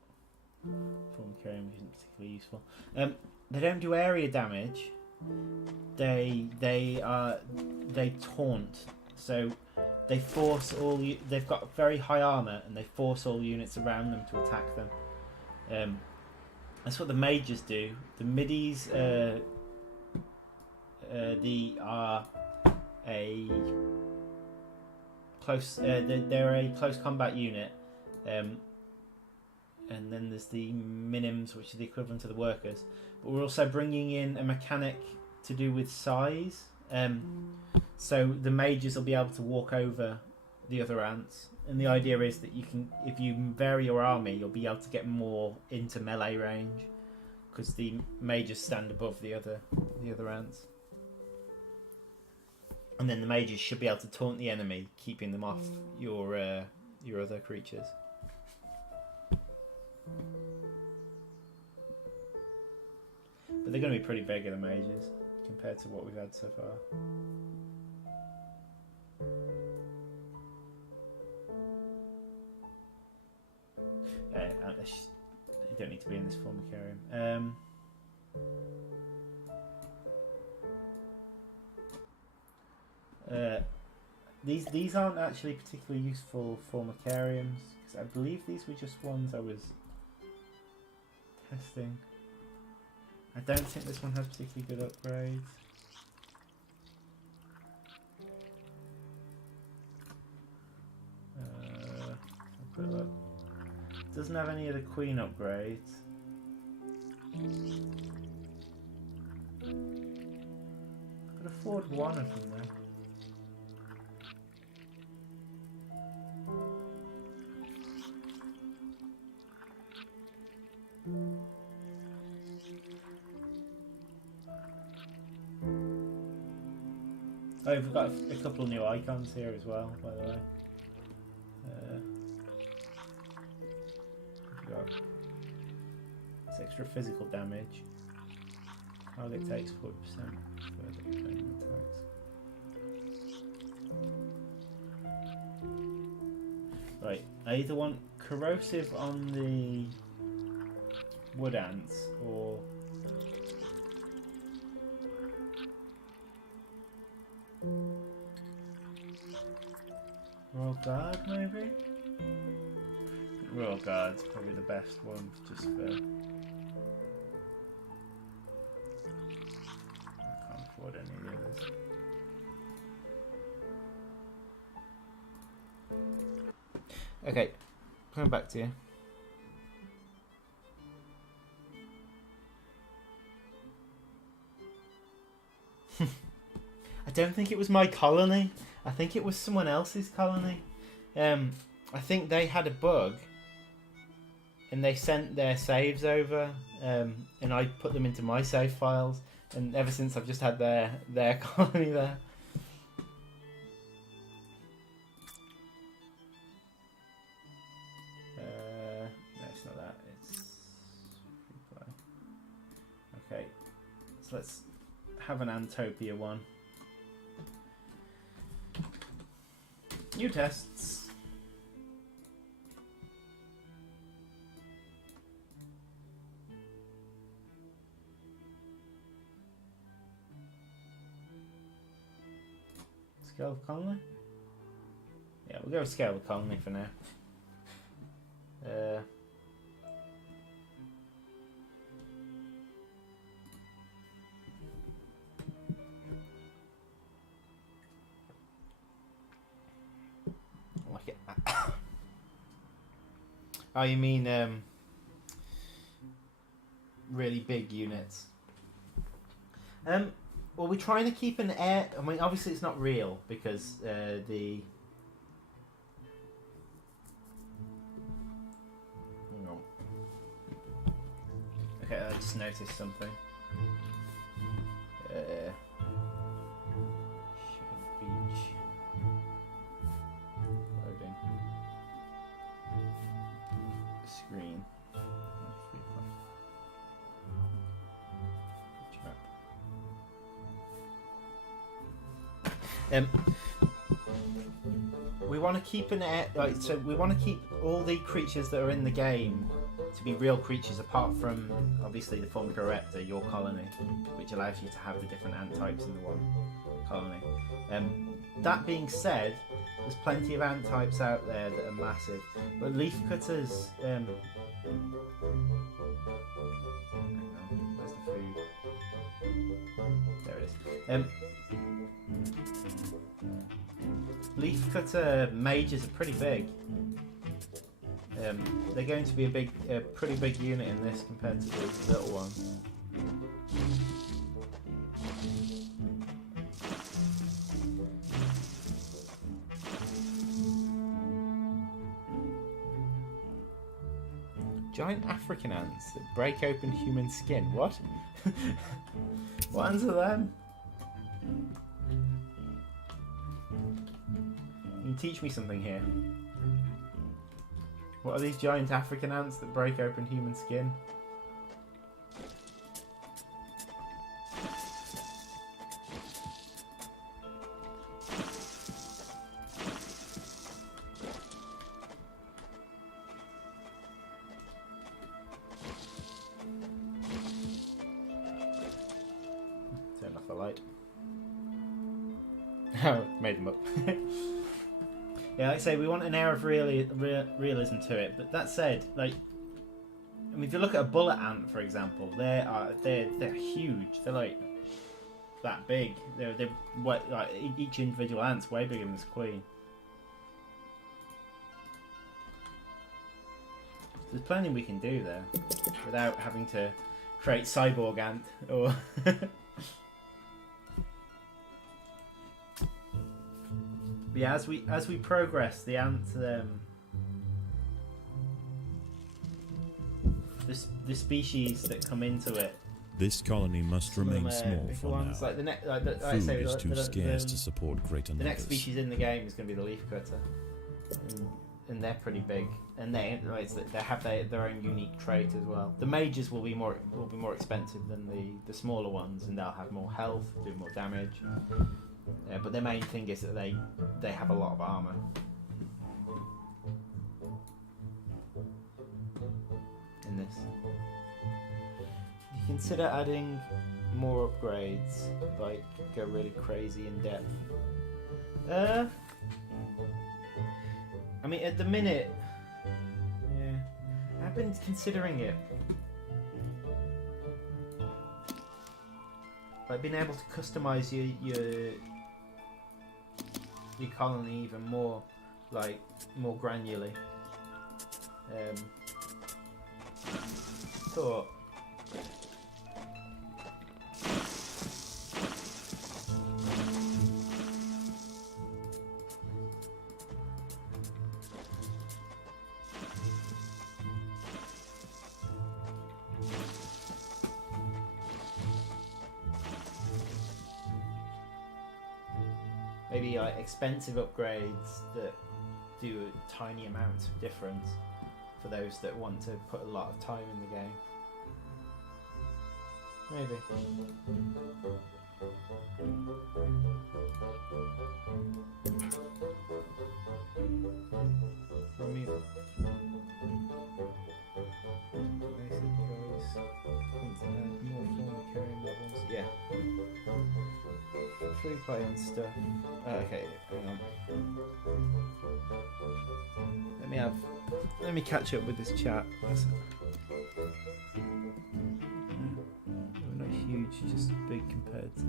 Formicarium isn't particularly useful. They don't do area damage. They taunt. So they force all. They've got very high armor, and they force all units around them to attack them. That's what the mages do. The middies are a close. They're a close combat unit. And then there's the minims, which are the equivalent to the workers. But we're also bringing in a mechanic to do with size. So the mages will be able to walk over the other ants. And the idea is that you can, if you vary your army, you'll be able to get more into melee range, because the mages stand above the other ants. And then the mages should be able to taunt the enemy, keeping them off your other creatures. But they're going to be pretty big, the mages, compared to what we've had so far. You don't need to be in this Formicarium. These aren't actually particularly useful Formicariums, because I believe these were just ones I was testing. I don't think this one has particularly good upgrades. I'll put it up. Doesn't have any of the queen upgrades. I could afford one of them though. Oh, we've got a couple of new icons here as well, by the way. We've got it's extra physical damage. Target takes 40% further training attacks. Right, I either want corrosive on the wood ants or Royal Guard, maybe? Royal Guard's probably the best one, just for... I can't afford any of the others. Okay, coming back to you. I don't think it was my colony. I think it was someone else's colony. I think they had a bug and they sent their saves over, and I put them into my save files, and ever since I've just had their colony there. No, it's not that. It's Freeplay. Okay, so let's have an Antopia one. New tests. Scale of colony? Yeah, we'll go with scale of colony for now. Like it. Oh, you mean really big units? Well, we're trying to keep an air. I mean, obviously it's not real because the. Hang on. Okay, I just noticed something. Beach. Loading. Screen. Beach map. We want to keep we want to keep all the creatures that are in the game to be real creatures, apart from obviously the Formica, your colony, which allows you to have the different ant types in the one colony. That being said, there's plenty of ant types out there that are massive, but Leafcutters. Hang on, where's the food? There it is. Leafcutter mages are pretty big. They're going to be a pretty big unit in this compared to the little one. Giant African ants that break open human skin. What? What ants are them? You can teach me something here. What are these giant African ants that break open human skin? Turn off the light. Oh, made them up. Yeah, like I say, we want an air of realism to it. But that said, like, I mean, if you look at a bullet ant, for example, they're huge. They're like that big. They're like each individual ant's way bigger than this queen. There's plenty we can do there without having to create cyborg ant or. But yeah, as we progress, the ants, the species that come into it. This colony must remain small for now. Like Food is too scarce to support greater numbers. The next species in the game is going to be the Leafcutter, and they're pretty big, and they have their own unique trait as well. The mages will be more expensive than the smaller ones, and they'll have more health, do more damage. But their main thing is that they have a lot of armor. In this, you consider adding more upgrades, like go really crazy in depth. I mean, at the minute, yeah, I've been considering it. Like being able to customize your colony even more, like more granularly. Thought. Maybe like expensive upgrades that do a tiny amount of difference for those that want to put a lot of time in the game. Maybe. Yeah. Freeplay and stuff. Okay, hang on. Let me catch up with this chat. We're not huge, just big compared to.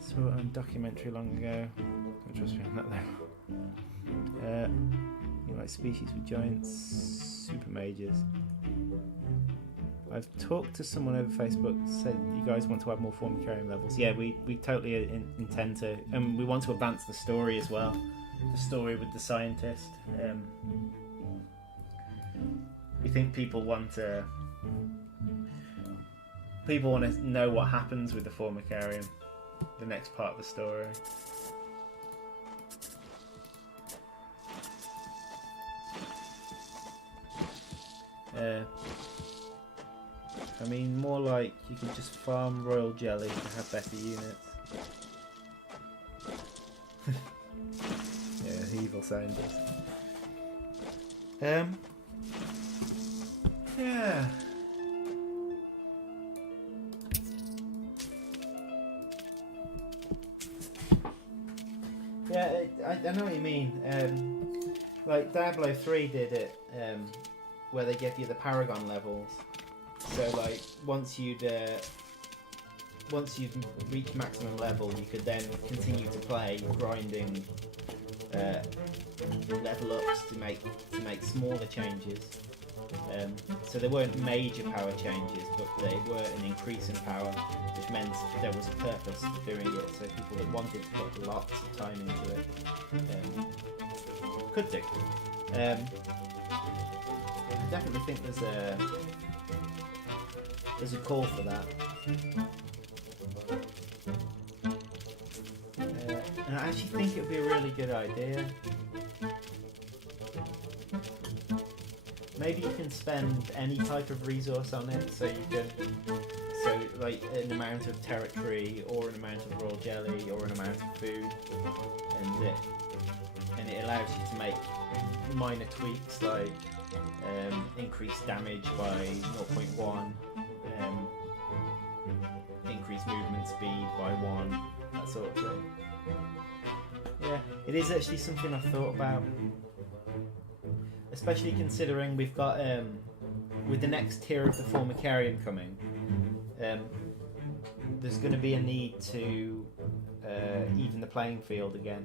Saw it on a documentary long ago. Don't trust me on that though. You like species with giants, super mages. I've talked to someone over Facebook, said you guys want to add more Formicarium levels. Yeah, we totally intend to, and we want to advance the story as well. The story with the scientist. We think people want to know what happens with the Formicarium, the next part of the story. I mean, more like you could just farm royal jelly to have better units. Yeah, evil sounders. Yeah. Yeah, I know what you mean. Like Diablo 3 did it, where they give you the Paragon levels. So like once you'd reached maximum level, you could then continue to play, grinding level ups to make smaller changes. So they weren't major power changes, but they were an increase in power, which meant there was a purpose for doing it. So people that wanted to put lots of time into it could do. I definitely think there's a call for that. And I actually think it would be a really good idea. Maybe you can spend any type of resource on it, so you can, like an amount of territory, or an amount of royal jelly, or an amount of food, and it allows you to make minor tweaks like increase damage by 0.1, increase movement speed by 1, that sort of thing. Yeah, it is actually something I've thought about. Especially considering we've got, with the next tier of the Formicarium coming, there's going to be a need to even the playing field again.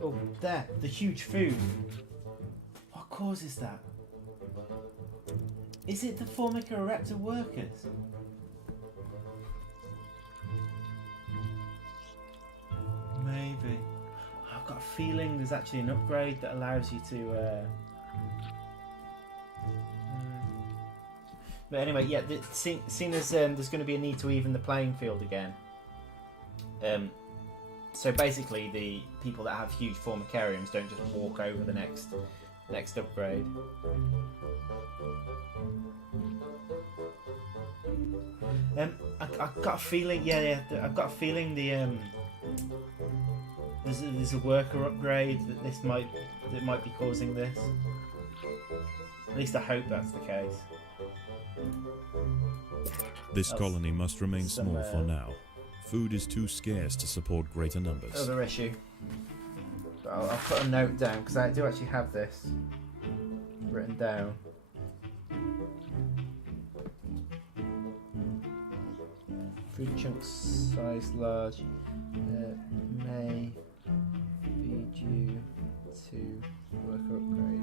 Oh, there, the huge food. What causes that? Is it the Formica Erepta workers? Maybe. I've got a feeling there's actually an upgrade that allows you to... But anyway, yeah, seeing as there's going to be a need to even the playing field again. So basically, the people that have huge Formicariums don't just walk over the next upgrade. I've got a feeling, I've got a feeling there's a worker upgrade that might be causing this. At least I hope that's the case. This colony must remain small for now. Food is too scarce to support greater numbers. Other issue. But I'll put a note down, because I do actually have this written down. Food chunks size large may be due to worker upgrade.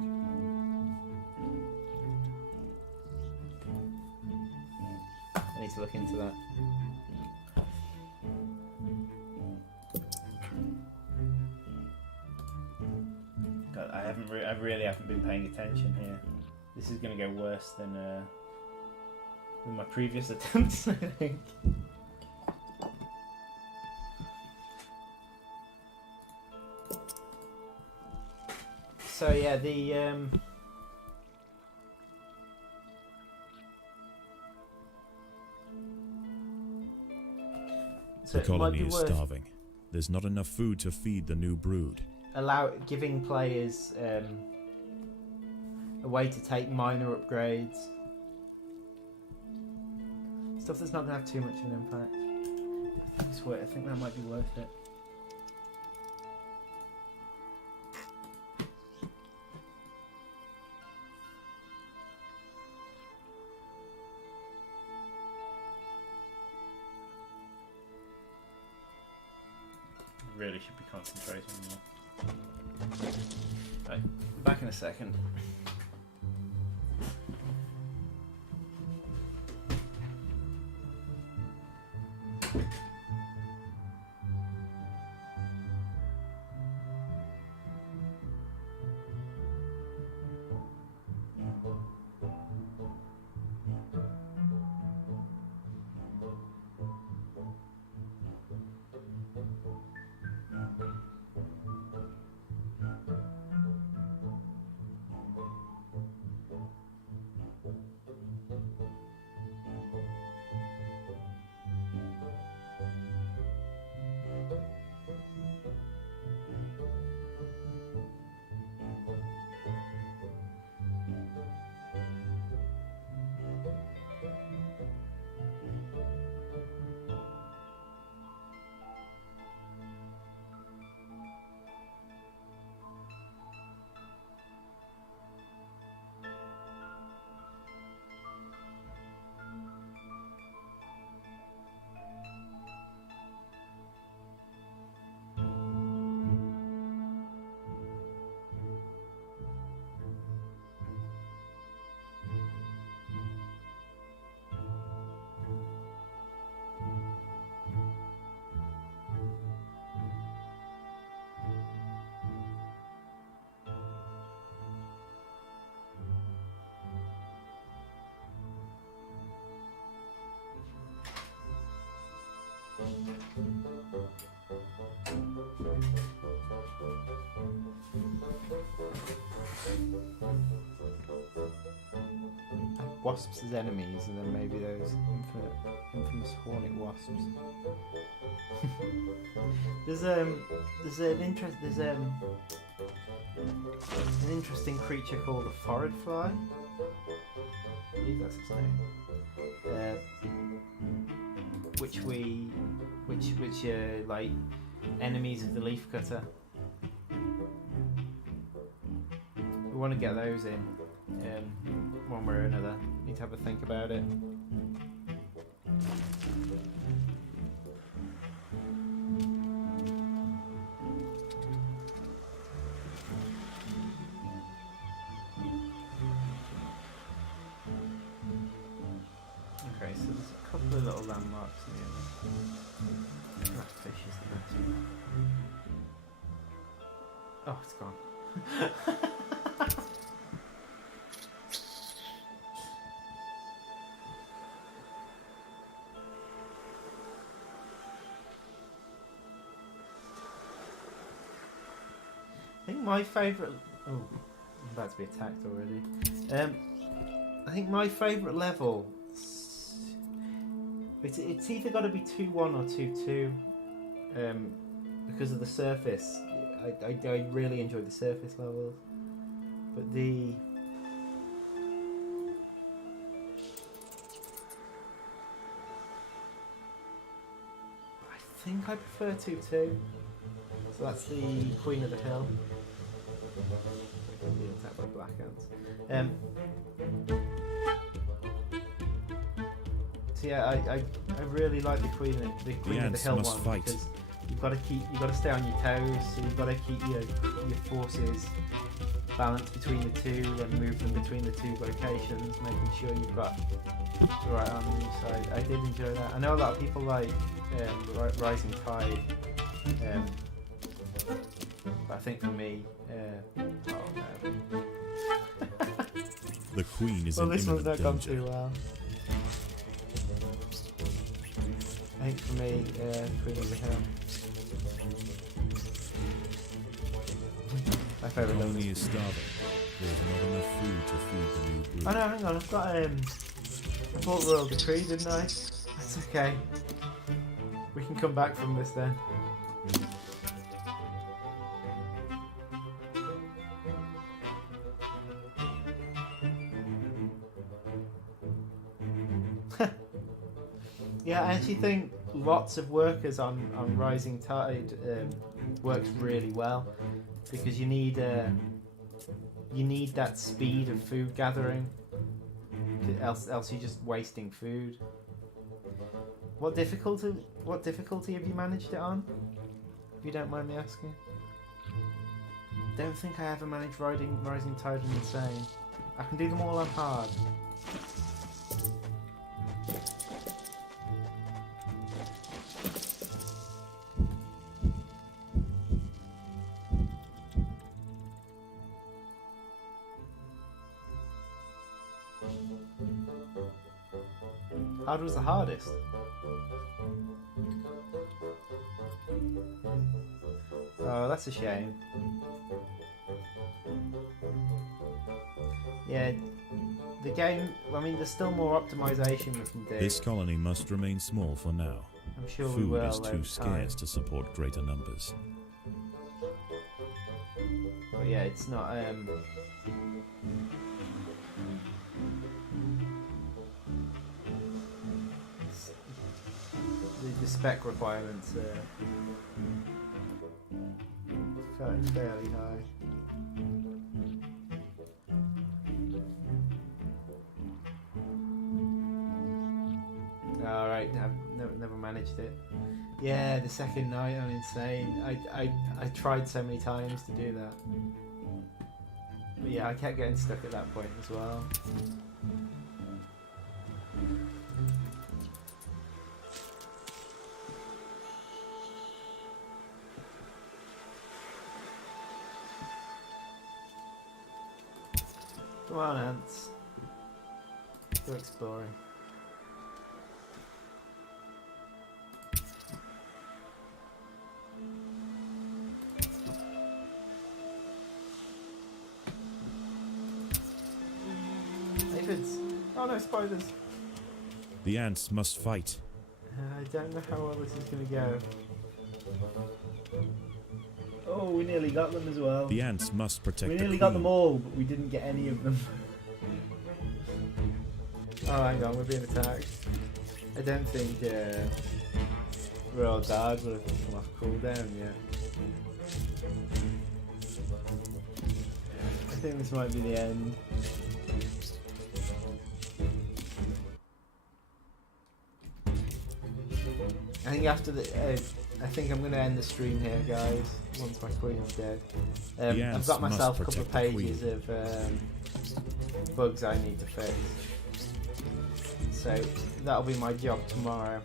I need to look into that. God, I really haven't been paying attention here. This is going to go worse than my previous attempts, I think. So yeah, the colony is starving. There's not enough food to feed the new brood. Giving players a way to take minor upgrades, stuff that's not going to have too much of an impact. I think that might be worth it. Really should be concentrating more. Right, back in a second. Wasps as enemies, and then maybe those infamous hornet wasps. there's an interesting creature called a forest fly. I believe that's its name. Which are like enemies of the Leafcutter. We want to get those in, one way or another. Need to have a think about it. Okay, so there's a couple of little landmarks near me. That fish is the best one. Oh, it's gone. I think my favourite... Oh, I'm about to be attacked already. I think my favourite level... It's either got to be 2-1 or 2-2. Because of the surface. I really enjoy the surface levels. But the... I think I prefer 2-2. So that's the Queen of the Hill. Being attacked by black ants. So yeah, I really like the Queen of the Hill one fight. because you've got to stay on your toes. So you've got to keep your forces balanced between the two and move them between the two locations, making sure you've got the right army on your side. I did enjoy that. I know a lot of people like Rising Tide. But I think for me, oh no. The Queen is well, in this one's not imminent gone danger. too well. I think for me, Queen of the Hill. My favourite level. Colony is starving. There's not enough food to feed the new brood. Oh no, hang on, I've got I bought Royal Decree, didn't I? That's okay. We can come back from this then. Yeah, I actually think lots of workers on Rising Tide works really well because you need that speed of food gathering, else you're just wasting food. What difficulty have you managed it on? If you don't mind me asking. Don't think I ever managed Rising Tide on Insane. I can do them all on hard. Hard was the hardest. Oh, that's a shame. Yeah, the game, I mean, there's still more optimization we can do. This colony must remain small for now. I'm sure we Food will is over too time. scarce to support greater numbers. But yeah, it's not, the spec requirements are fairly high. Alright, I've never managed it. Yeah, the second night on Insane. I tried so many times to do that. But yeah, I kept getting stuck at that point as well. Come on, ants. Go exploring. aphids. Oh no, spiders. The ants must fight. I don't know how well this is going to go. Oh, we nearly got them as well. The ants must protect We the nearly queen. got them all, but we didn't get any of them. Oh, hang on, we're being attacked. I don't think Royal Guard would have come off cooldown yet. I think this might be the end. I think after the, I think I'm going to end the stream here, guys. Once my queen's dead, I've got myself a couple of pages of bugs I need to fix. So that'll be my job tomorrow.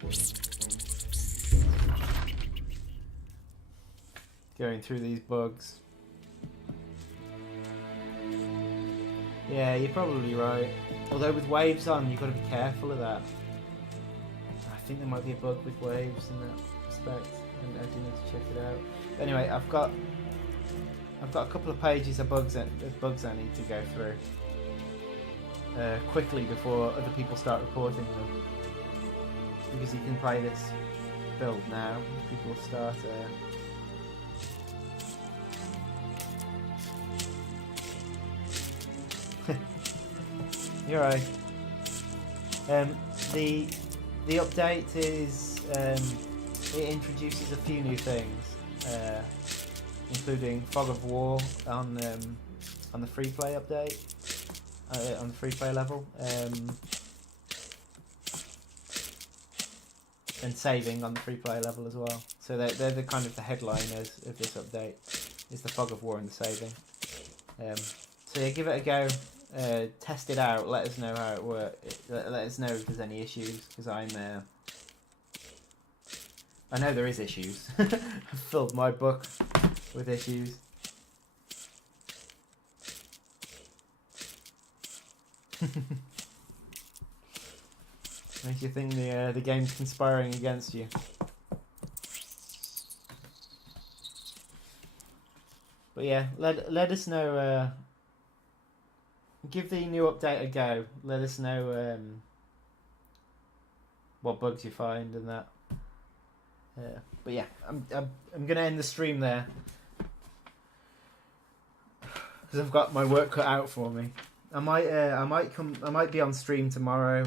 Going through these bugs. Yeah, you're probably right. Although with waves on, you've got to be careful of that. I think there might be a bug with waves in that respect, and I do need to check it out. But anyway, I've got a couple of pages of bugs I need to go through quickly before other people start reporting them, because you can play this build now. People start. You're right. The update is it introduces a few new things, including Fog of War on the Freeplay update, on the Freeplay level, and saving on the Freeplay level as well. So they're the kind of the headliners of this update, is the Fog of War and the saving. So yeah, give it a go. Test it out. Let us know how it works. Let us know if there's any issues, because I know there is issues. I've filled my book with issues. Makes you think the game's conspiring against you. But yeah, let us know. Give the new update a go. Let us know what bugs you find and that. But yeah, I'm gonna end the stream there, because I've got my work cut out for me. I might be on stream tomorrow,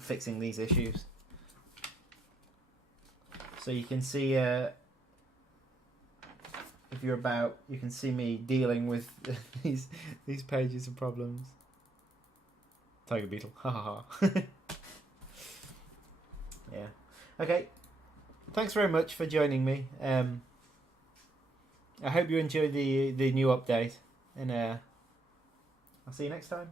fixing these issues. So you can see. If you're about, you can see me dealing with these pages of problems. Tiger beetle, ha ha ha. Yeah. Okay. Thanks very much for joining me. I hope you enjoy the new update, and I'll see you next time.